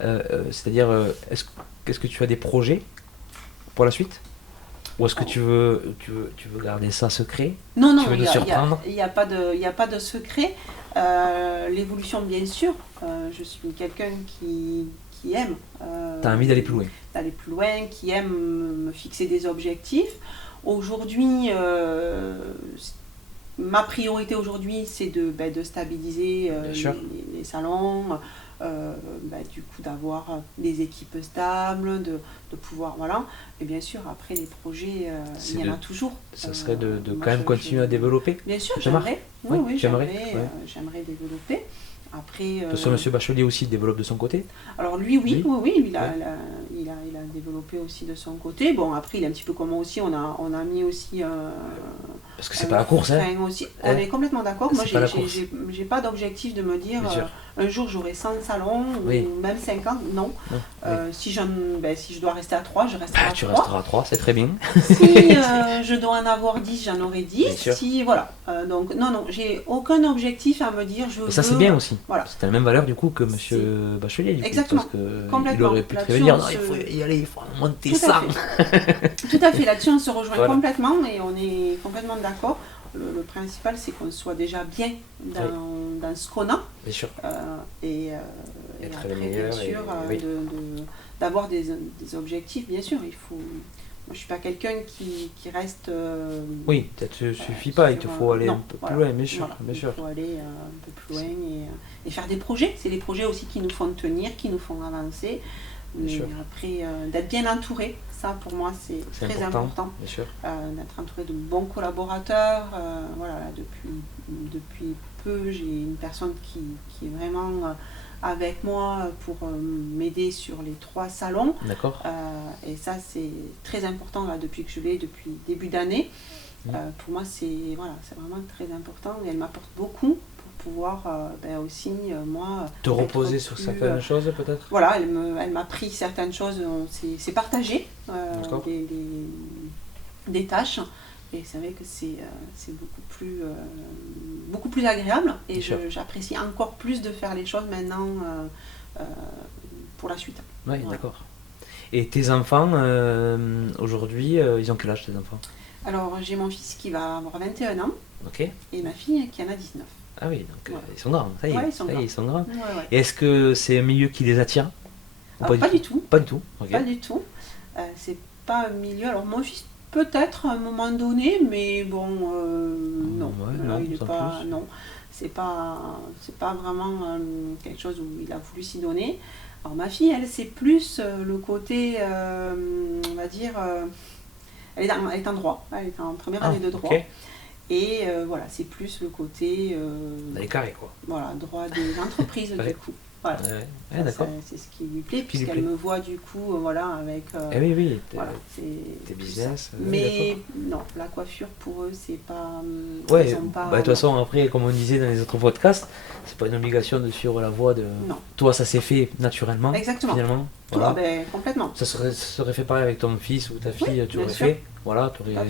C'est-à-dire, est-ce que tu as des projets pour la suite? Ou est-ce que tu veux garder ça secret? Non, Tu veux nous surprendre? il n'y a pas de secret. L'évolution, bien sûr, je suis quelqu'un qui aime T'as envie d'aller plus loin? d'aller plus loin, qui aime me fixer des objectifs. Aujourd'hui, ma priorité aujourd'hui, c'est de stabiliser Bien sûr. les salons, du coup d'avoir des équipes stables, de pouvoir, voilà. Et bien sûr, après les projets, C'est il y en a de- toujours. Ça serait de moi, quand même continuer à développer. Bien sûr, Ta marque? j'aimerais. Oui, Oui, j'aimerais, j'aimerais, ouais. j'aimerais développer. Après, De toute façon, M. Bachelier aussi développe de son côté. alors lui, oui, il a, Ouais. il a développé aussi de son côté. Bon, après, il est un petit peu comme moi aussi. On a mis aussi Parce que c'est pas la course, hein. frein aussi. On est complètement d'accord. Moi, C'est pas la course. j'ai pas d'objectif de me dire Bien sûr. un jour j'aurai 100 salons Oui. ou même 50. Non. Non, Si je dois rester à 3, je resterai à Tu 3. resteras à 3, c'est très bien. Si je dois en avoir 10, j'en aurai 10. Bien sûr. Si, voilà. Donc, non, j'ai aucun objectif à me dire je Et ça, c'est veux- bien aussi. Voilà. C'est la même valeur du coup que M. Bachelier. Du coup, Exactement. Parce que il Complètement. aurait pu Là-dessus, très bien on dire non, il se- faut y aller, il faut en monter Tout à 100. Tout à fait, là-dessus on se rejoint Voilà. complètement et on est complètement d'accord. Le principal c'est qu'on soit déjà bien dans ce qu'on a Bien sûr. et Être après le meilleur bien sûr et- oui. d'avoir des objectifs, bien sûr. Il faut... Moi je suis pas quelqu'un qui reste... Oui, ça ne suffit pas, il te sur, faut aller non, un peu voilà. plus loin, bien sûr. Voilà, Bien il sûr. faut aller un peu plus loin et faire des projets. C'est des projets aussi qui nous font tenir, qui nous font avancer. Mais sûr. après, d'être bien entouré, Ça, pour moi, c'est très important. Bien sûr. D'être entouré de bons collaborateurs. Voilà, là, depuis peu, j'ai une personne qui est vraiment avec moi pour m'aider sur les 3 salons. D'accord. Et ça, c'est très important là, depuis que je l'ai, depuis début d'année. Pour moi, c'est vraiment très important et elle m'apporte beaucoup pour pouvoir aussi, moi... Te reposer sur certaines choses, peut-être. Voilà, elle m'a pris certaines choses, c'est partagé, des tâches. Et c'est vrai que c'est beaucoup plus agréable et j'apprécie encore plus de faire les choses maintenant pour la suite. Oui, d'accord. Et tes enfants, aujourd'hui, ils ont quel âge tes enfants? Alors j'ai mon fils qui va avoir 21 ans et ma fille qui en a 19. Ah oui, donc ils sont grands, ça y est, ils sont grands. Ouais. Et est-ce que c'est un milieu qui les attire? Pas du tout. Pas du tout. Okay. Pas du tout. C'est pas un milieu. Alors mon fils peut-être à un moment donné, mais bon, non. Il est pas. Non, c'est pas vraiment quelque chose où il a voulu s'y donner. Alors ma fille, elle, c'est plus le côté, on va dire, elle est en droit. Elle est en première année de droit. Et voilà, c'est plus le côté. Elle est carrée, quoi. Voilà, droit des entreprises du coup. Voilà. D'accord. C'est ce qui lui plaît, puisqu'elle me voit du coup, avec... oui, voilà, tes business. Mais non, la coiffure pour eux, c'est pas... Ouais, de toute façon, après, comme on disait dans les autres podcasts, c'est pas une obligation de suivre la voie de... Non. Toi, ça s'est fait naturellement. Exactement. Finalement. Voilà. Complètement. Ça serait fait pareil avec ton fils ou ta fille, tu aurais fait. Voilà, tu aurais...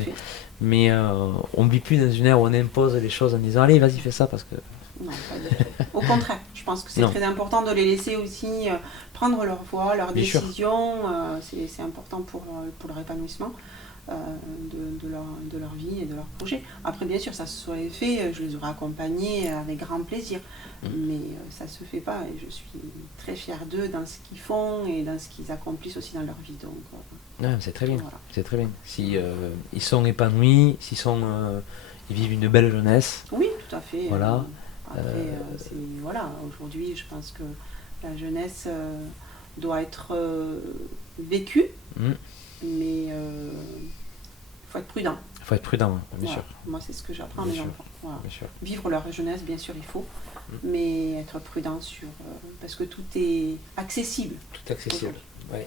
Mais on ne vit plus dans une ère où on impose les choses en disant allez, vas-y, fais ça parce que... Non, pas du tout. Au contraire, je pense que c'est très important de les laisser aussi prendre leur voix, leurs décisions. C'est important pour leur épanouissement de leur vie et de leur projet. Après, bien sûr, ça se serait fait, je les aurais accompagnés avec grand plaisir. Mais ça ne se fait pas et je suis très fière d'eux dans ce qu'ils font et dans ce qu'ils accomplissent aussi dans leur vie. Donc, c'est très bien. Voilà. C'est très bien. Si ils sont épanouis, ils vivent une belle jeunesse. Oui, tout à fait. Voilà. Après, aujourd'hui, je pense que la jeunesse doit être vécue, mais il faut être prudent. Il faut être prudent, bien sûr. Moi, c'est ce que j'apprends à mes enfants. Voilà. Bien sûr. Vivre leur jeunesse, bien sûr, il faut, mais être prudent parce que tout est accessible. Tout est accessible, oui.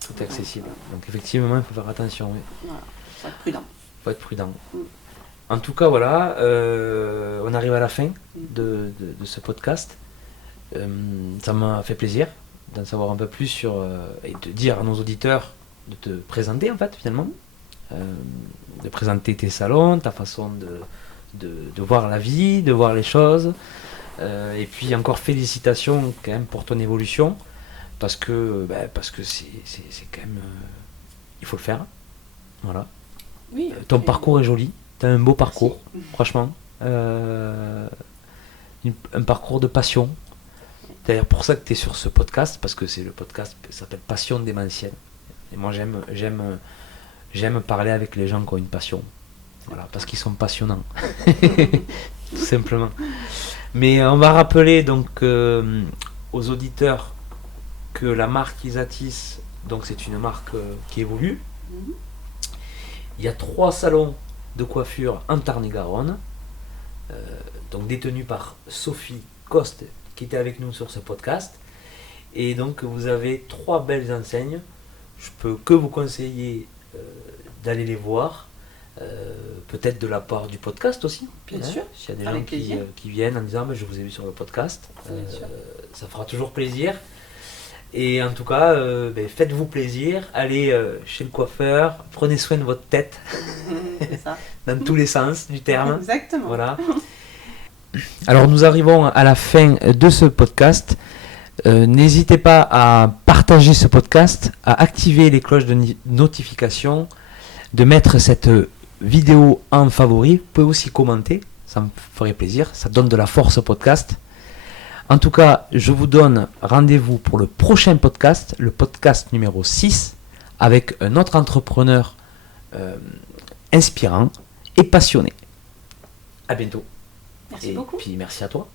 Tout est accessible. Donc, effectivement, il faut faire attention. Oui. Voilà, il faut être prudent. Il faut être prudent. En tout cas, voilà, on arrive à la fin de ce podcast. Ça m'a fait plaisir d'en savoir un peu plus sur et de dire à nos auditeurs de te présenter en fait finalement, de présenter tes salons, ta façon de voir la vie, de voir les choses. Et puis encore félicitations quand même pour ton évolution parce que c'est quand même il faut le faire. Voilà. Oui, ton parcours est joli. T'as un beau parcours, franchement. Un parcours de passion. C'est d'ailleurs pour ça que tu es sur ce podcast, parce que le podcast s'appelle Passion démentielle. Et moi j'aime parler avec les gens qui ont une passion. Voilà, parce qu'ils sont passionnants. Tout simplement. Mais on va rappeler donc aux auditeurs que la marque Isatis, donc c'est une marque qui évolue. Il y a 3 salons de coiffure en Tarn-et-Garonne, donc détenu par Sophie Coste qui était avec nous sur ce podcast, et donc vous avez 3 belles enseignes. Je peux que vous conseiller d'aller les voir, peut-être de la part du podcast aussi, bien sûr, s'il y a des gens qui viennent en disant je vous ai vu sur le podcast, ça fera toujours plaisir. Et en tout cas, faites-vous plaisir, allez chez le coiffeur, prenez soin de votre tête, ça. Dans tous les sens du terme. Exactement. Voilà. Alors nous arrivons à la fin de ce podcast. N'hésitez pas à partager ce podcast, à activer les cloches de notification, de mettre cette vidéo en favori. Vous pouvez aussi commenter, ça me ferait plaisir, ça donne de la force au podcast. En tout cas, je vous donne rendez-vous pour le prochain podcast, le podcast numéro 6, avec un autre entrepreneur inspirant et passionné. À bientôt. Merci beaucoup. Et puis merci à toi.